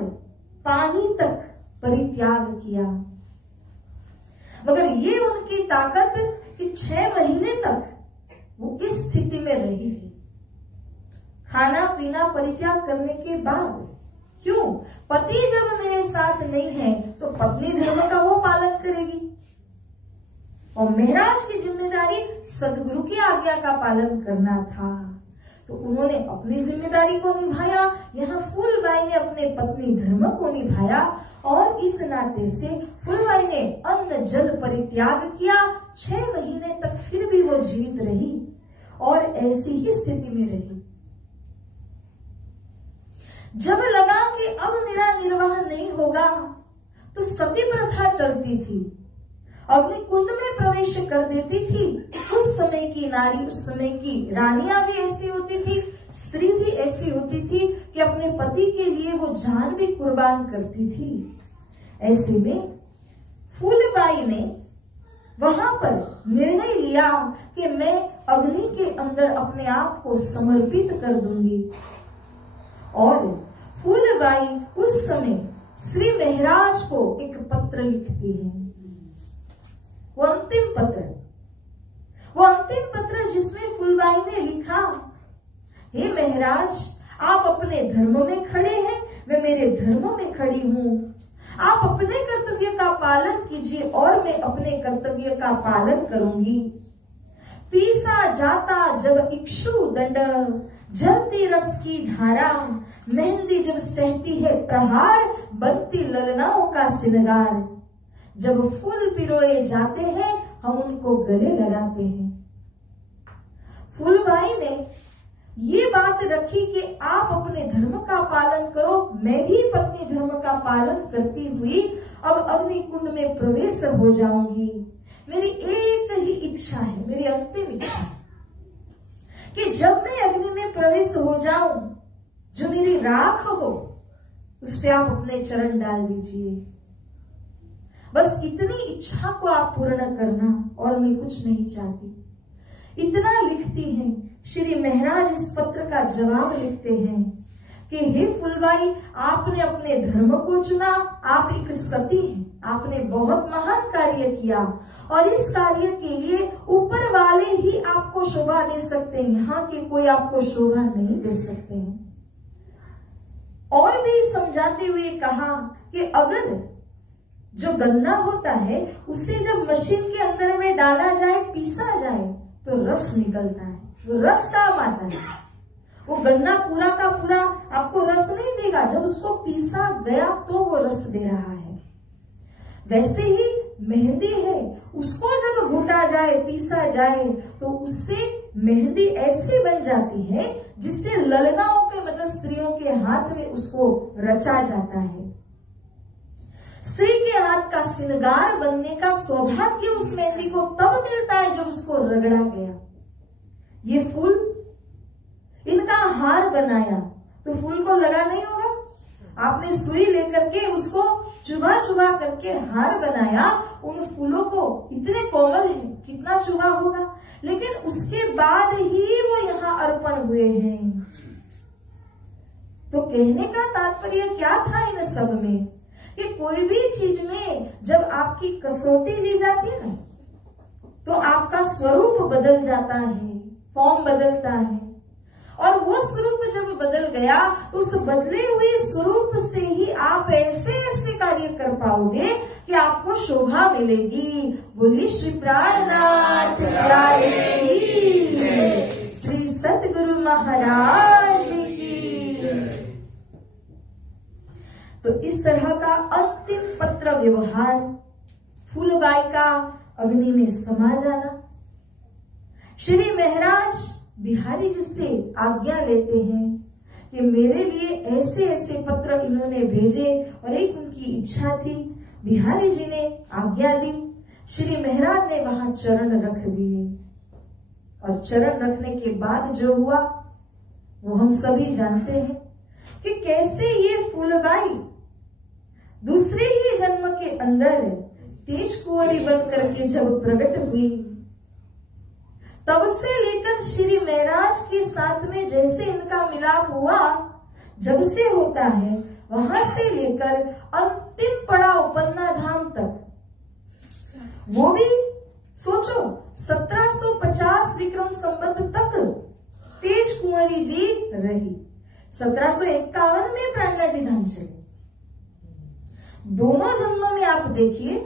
पानी तक परित्याग किया, मगर ये उनकी ताकत कि 6 महीने तक वो इस स्थिति में रही थी, खाना पीना परित्याग करने के बाद। क्यों? पति जब मेरे साथ नहीं है तो पत्नी धर्म का वो पालन करेगी, और महराज की जिम्मेदारी सदगुरु की आज्ञा का पालन करना था। तो उन्होंने अपनी जिम्मेदारी को निभाया, यहाँ फूलबाई ने अपने पत्नी धर्म को निभाया, और इस नाते से फूलबाई ने अन्न जल परित्याग किया। 6 महीने तक फिर भी वो जीवित रही और ऐसी ही स्थिति में रही। जब लगा कि अब मेरा निर्वाह नहीं होगा, तो सती प्रथा चलती थी, अग्नि कुंड में प्रवेश कर देती थी। उस समय की नारी, उस समय की रानियां भी ऐसी होती थी, स्त्री भी ऐसी होती थी कि अपने पति के लिए वो जान भी कुर्बान करती थी। ऐसे में फूलबाई ने वहां पर निर्णय लिया कि मैं अग्नि के अंदर अपने आप को समर्पित कर दूंगी। और फूलबाई उस समय श्री महराज को एक पत्र लिखती है। वो अंतिम पत्र जिसमें फूलबाई ने लिखा, हे महराज, आप अपने धर्म में खड़े हैं, मैं मेरे धर्म में खड़ी हूँ। आप अपने कर्तव्य का पालन कीजिए और मैं अपने कर्तव्य का पालन करूंगी। पीसा जाता जब इक्षु दंड, जलती रस की धारा, मेहंदी जब सहती है प्रहार, बनती ललनाओं का सिंगार। जब फूल पिरोए जाते हैं हम उनको गले लगाते हैं। फूलबाई ने ये बात रखी कि आप अपने धर्म का पालन करो, मैं भी अपने धर्म का पालन करती हुई अब अग्नि कुंड में प्रवेश हो जाऊंगी। मेरी एक ही इच्छा है, मेरी अंतिम इच्छा, कि जब मैं अग्नि में प्रवेश हो जाऊं, जो मेरी राख हो उस पे आप अपने चरण डाल दीजिए। बस इतनी इच्छा को आप पूर्ण करना, और मैं कुछ नहीं चाहती। इतना लिखती हैं। श्री महराज इस पत्र का जवाब लिखते हैं कि हे फूलबाई, आपने अपने धर्म को चुना, आप एक सती हैं, आपने बहुत महान कार्य किया, और इस कार्य के लिए ऊपर वाले ही आपको शोभा दे सकते हैं, यहाँ के कोई आपको शोभा नहीं दे सकते हैं। और भी समझाते हुए कहा कि अगर जो गन्ना होता है उसे जब मशीन के अंदर में डाला जाए, पीसा जाए, तो रस निकलता है, वो रस काम आता है। वो गन्ना पूरा का पूरा आपको रस नहीं देगा, जब उसको पीसा गया तो वो रस दे रहा है। वैसे ही मेहंदी है, उसको जब घुटा जाए, पीसा जाए, तो उससे मेहंदी ऐसी बन जाती है जिससे ललनाओं के, मतलब स्त्रियों के हाथ में उसको रचा जाता है। स्त्री के हाथ का श्रृंगार बनने का सौभाग्य उस मेहंदी को तब मिलता है जब उसको रगड़ा गया। ये फूल इनका हार बनाया तो फूल को लगा नहीं होगा, आपने सुई लेकर के उसको चुभा चुभा करके हार बनाया। उन फूलों को इतने कोमल है, कितना चुभा होगा, लेकिन उसके बाद ही वो यहाँ अर्पण हुए हैं। तो कहने का तात्पर्य क्या था इन सब में, कि कोई भी चीज में जब आपकी कसौटी ली जाती है ना, तो आपका स्वरूप बदल जाता है, फॉर्म बदलता है, और वो स्वरूप जब बदल गया तो उस बदले हुए स्वरूप से ही आप ऐसे ऐसे कार्य कर पाओगे कि आपको शोभा मिलेगी। बोलिए श्री प्राणनाथ की, श्री सतगुरु महाराज की। तो इस तरह का अंतिम पत्र व्यवहार, फूलबाई का अग्नि में समा जाना, श्री महराज बिहारी जी से आज्ञा लेते हैं कि मेरे लिए ऐसे ऐसे पत्र इन्होंने भेजे, और एक उनकी इच्छा थी। बिहारी जी ने आज्ञा दी, श्री महाराज ने वहां चरण रख दिए, और चरण रखने के बाद जो हुआ वो हम सभी जानते हैं कि कैसे ये फूलबाई दूसरे ही जन्म के अंदर तेज कुंवरी बन करके जब प्रकट हुई, तब से लेकर श्री महाराज के साथ में जैसे इनका मिलाप हुआ, जब से होता है वहां से लेकर अंतिम पड़ाव पन्ना धाम तक, वो भी सोचो 1750 विक्रम संवत तक तेज कुंवरी जी रही। 1751 में प्राणा जी धाम चले। दोनों जन्मों में आप देखिए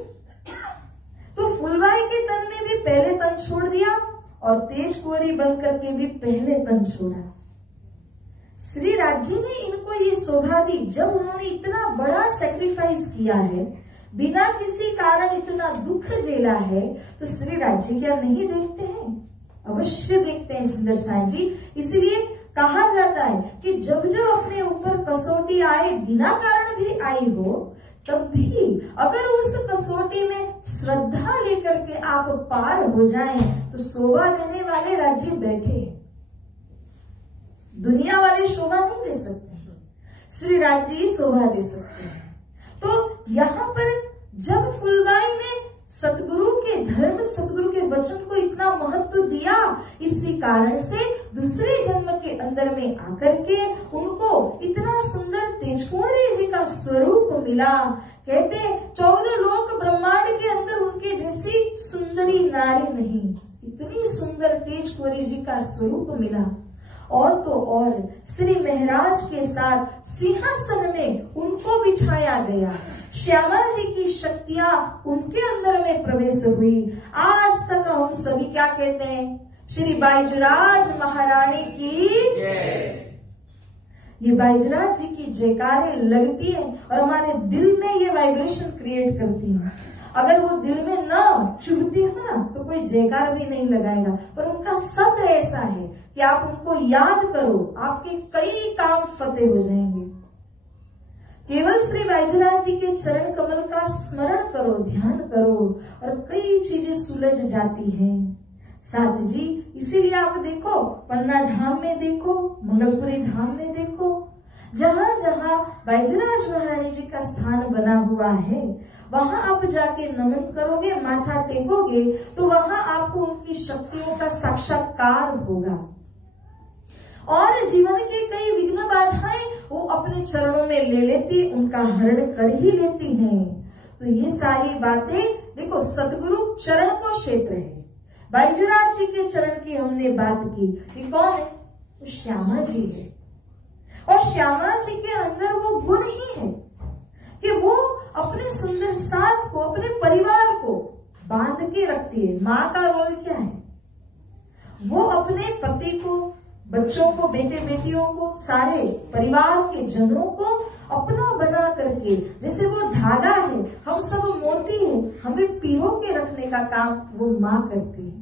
तो फूलबाई के तन में भी पहले तन छोड़ दिया, और तेज कुंवरी बन करके भी पहले तन छोड़ा। श्री राज जी ने इनको ये शोभा दी, जब उन्होंने इतना बड़ा सेक्रीफाइस किया है, बिना किसी कारण इतना दुख झेला है, तो श्री राज जी क्या नहीं देखते हैं? अवश्य देखते हैं सुंदर साईं जी। इसलिए कहा जाता है कि जब जो अपने ऊपर कसौटी आए, बिना कारण भी आई हो, तब भी अगर उस कसौटी में श्रद्धा लेकर के आप पार हो जाएं, तो शोभा देने वाले राज्य बैठे हैं। दुनिया वाले शोभा नहीं दे सकते, श्री राज जी शोभा दे सकते हैं। तो यहाँ पर जब फूलबाई ने सतगुरु के धर्म, सतगुरु के वचन को इतना महत्व दिया, इसी कारण से दूसरे जन्म के अंदर में आकर के उनको इतना सुंदर तेज कुंवरी जी का स्वरूप मिला। कहते 14 लोक ब्रह्मांड के अंदर उनके जैसी सुंदरी नारी नहीं, इतनी सुंदर तेज कुंवरी जी का स्वरूप मिला। और तो और श्री महाराज के साथ सिंहासन में उनको बिठाया गया। श्यामा जी की शक्तियां उनके अंदर में प्रवेश हुई। आज तक हम सभी क्या कहते हैं? श्री बाईजराज महारानी की जय। ये बाईजराज जी की जयकारें लगती है और हमारे दिल में ये वाइब्रेशन क्रिएट करती है। अगर वो दिल में ना चुभती हो ना, तो कोई जयकार भी नहीं लगाएगा। पर उनका शब्द ऐसा है कि आप उनको याद करो, आपके कई काम फतेह हो जाएंगे। केवल श्री बाईजराज जी के चरण कमल का स्मरण करो, ध्यान करो, और कई चीजें सुलझ जाती हैं। साथ जी, इसीलिए आप देखो, पन्ना धाम में देखो, मंगलपुरी धाम में देखो, जहाँ जहाँ बाईजराज महारानी जी का स्थान बना हुआ है, वहां आप जाके नमन करोगे, माथा टेकोगे, तो वहां आपको उनकी शक्तियों का साक्षात्कार होगा। और जीवन के कई विघ्न बाधाएं वो अपने चरणों में ले लेती, उनका हरण कर ही लेती हैं। तो ये सारी बातें देखो, सतगुरु चरण को क्षेत्र है। बाईजराज जी के चरण की हमने बात की, ये कौन है? तो श्यामा जी है। और श्यामा जी के अंदर वो गुण ही है कि वो अपने सुंदर साथ को, अपने परिवार को बांध के रखती है। माँ का रोल क्या है? वो अपने पति को, बच्चों को, बेटे बेटियों को, सारे परिवार के जनों को अपना बना करके, जैसे वो धागा है, हम सब मोती है, हमें पिरो के रखने का काम वो माँ करती है।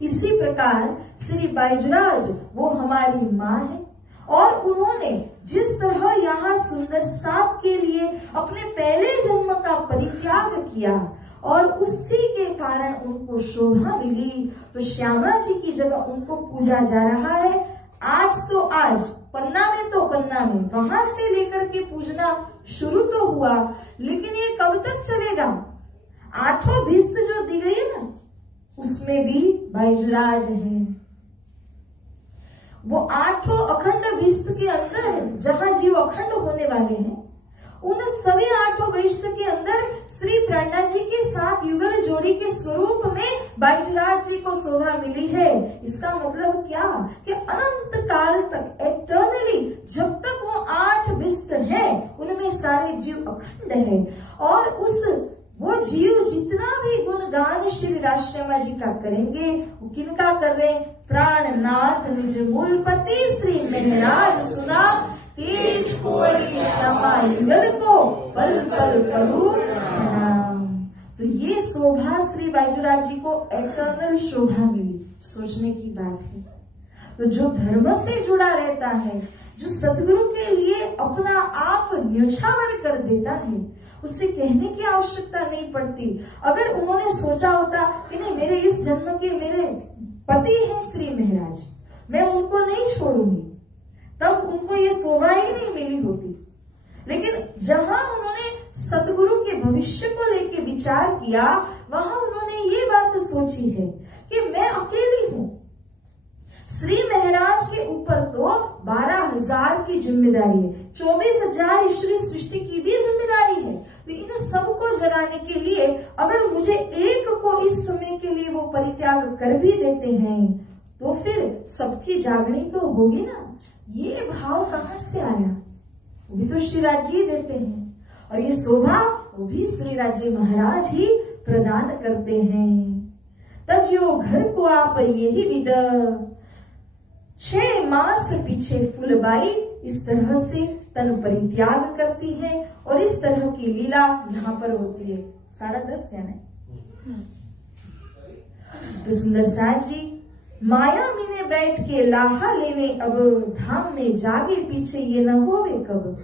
इसी प्रकार श्री बाईजराज वो हमारी माँ है, और उन्होंने जिस तरह यहाँ सुंदर साप के लिए अपने पहले जन्म का परित्याग किया, और उसी के कारण उनको शोभा मिली, तो श्यामा जी की जगह उनको पूजा जा रहा है। आज तो आज, पन्ना में तो पन्ना में, वहां से लेकर के पूजना शुरू तो हुआ, लेकिन ये कब तक चलेगा? 8 भिस्त जो दी गई है ना, उसमें भी बाईजराज हैं। वो 8 अखंड भिस्त के अंदर है, जहां जीव अखंड होने वाले हैं, उन सभी 8 वरिष्ठ के अंदर श्री प्राणा जी के साथ युगल जोड़ी के स्वरूप में बाईजराज जी को शोभा मिली है। इसका मतलब क्या? कि अनंत काल तक, एटर्नली, जब तक वो 8 विस्त हैं, उनमें सारे जीव अखंड है। और वो जीव जितना भी गुणगान श्री राजश्यामा जी का करेंगे, वो किनका कर रहे हैं? प्राणनाथ निज मूलपति श्री महाराज सुना, तेज कुंवरी श्यामा युगल को पल पल करूं प्रणाम। तो ये शोभा श्री बाईजराज जी को एटर्नल शोभा मिली, सोचने की बात है। तो जो धर्म से जुड़ा रहता है, जो सदगुरु के लिए अपना आप न्यौछावर कर देता है, उससे कहने की आवश्यकता नहीं पड़ती। अगर उन्होंने सोचा होता कि नहीं, मेरे इस जन्म के मेरे पति हैं श्री महाराज, मैं उनको नहीं छोड़ूंगी, तब उनको ये शोभा ही नहीं मिली होती। लेकिन जहां उन्होंने सतगुरु के भविष्य को लेकर विचार किया, वहां उन्होंने ये बात सोची है कि मैं अकेली हूं। श्री महाराज के ऊपर तो 12,000 की जिम्मेदारी है, 24,000 ईश्वरी सृष्टि की भी जिम्मेदारी है। तो इन सबको जगाने के लिए अगर मुझे एक को इस समय के लिए वो परित्याग कर भी देते हैं, तो फिर सबकी जागनी तो होगी ना। ये भाव कहाँ से आया? वो भी तो श्री राज्य देते हैं, और ये शोभा वो भी श्री राज्य महाराज ही प्रदान करते हैं। तब जो घर को आप यही विद 6 मास पीछे फूलबाई इस तरह से तन परित्याग करती है, और इस तरह की लीला यहाँ पर होती है। 10:30 क्या है? तो सुंदर साथ जी माया मीने बैठ के लाहा लेने, अब धाम में जागे पीछे ये न होवे कब।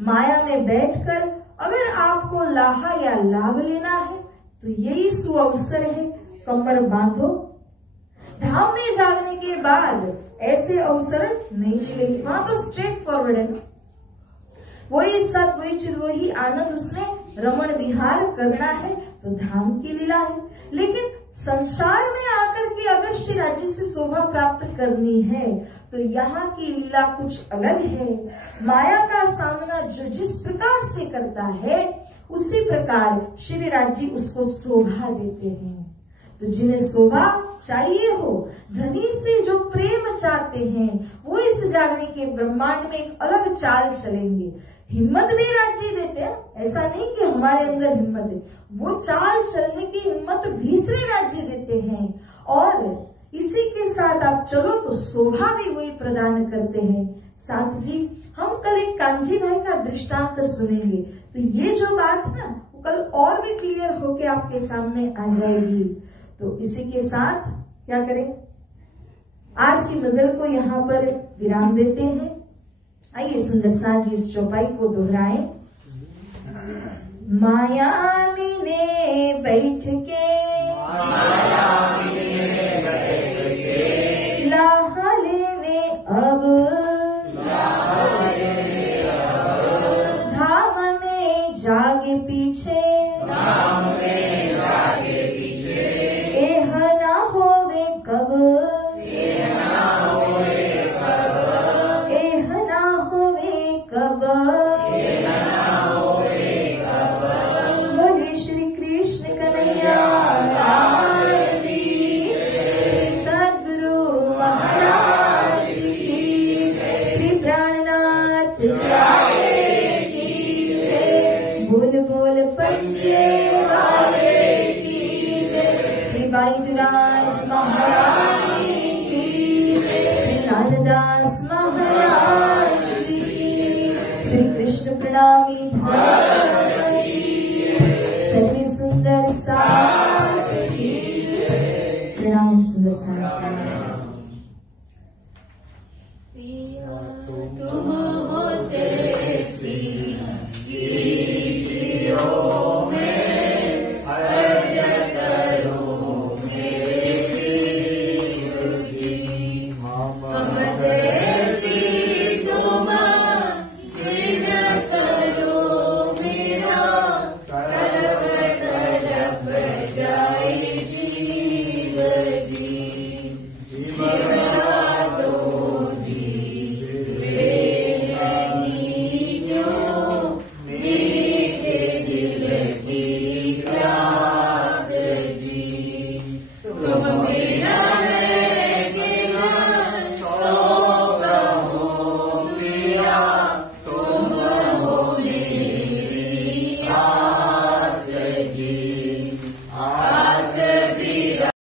माया में बैठकर अगर आपको लाहा या लाभ लेना है तो यही सुअवसर है, कमर बांधो। धाम में जागने के बाद ऐसे अवसर नहीं मिलेंगे, वहां तो स्ट्रेट फॉरवर्ड है ना, वही सत वही चिर वही आनंद, उसमें रमण विहार करना है तो धाम की लीला है। लेकिन संसार में आकर के अगर श्री राज्य से शोभा प्राप्त करनी है तो यहाँ की लीला कुछ अलग है। माया का सामना जो जिस प्रकार से करता है, उसी प्रकार श्री राज्य उसको शोभा देते हैं। तो जिन्हें शोभा चाहिए हो, धनी से जो प्रेम चाहते हैं, वो इस जागने के ब्रह्मांड में एक अलग चाल चलेंगे। हिम्मत भी राज्य देते हैं, ऐसा नहीं कि हमारे अंदर हिम्मत है, वो चाल चलने की हिम्मत भी श्री राज्य देते हैं। और इसी के साथ आप चलो तो शोभा भी वही प्रदान करते हैं। साथ जी हम कल एक कांजी भाई का दृष्टांत सुनेंगे, तो ये जो बात है ना, वो कल और भी क्लियर होके आपके सामने आ जाएगी। तो इसी के साथ क्या करें, आज की मजल को यहाँ पर विराम देते हैं। आइए सुंदर साथ जी इस चौपाई को दोहराएं। माया मीने बैठ के लाहा लेने अब धाम में जागे पीछे एह ना होवे कब एह ना होवे कब। बोले श्री कृष्ण कन्हैया लाल की, श्री सद्गुरु महाराज की, श्री प्राणनाथ प्यारे की जय। बोल बोल पंचे वाले की जय। श्री बाईजराज महाराज की, श्री लालदास महाराज की, श्री कृष्ण प्रणामी भगत की, सभी सुंदर साथ की प्रणाम। सुंदर साथ पिया तुम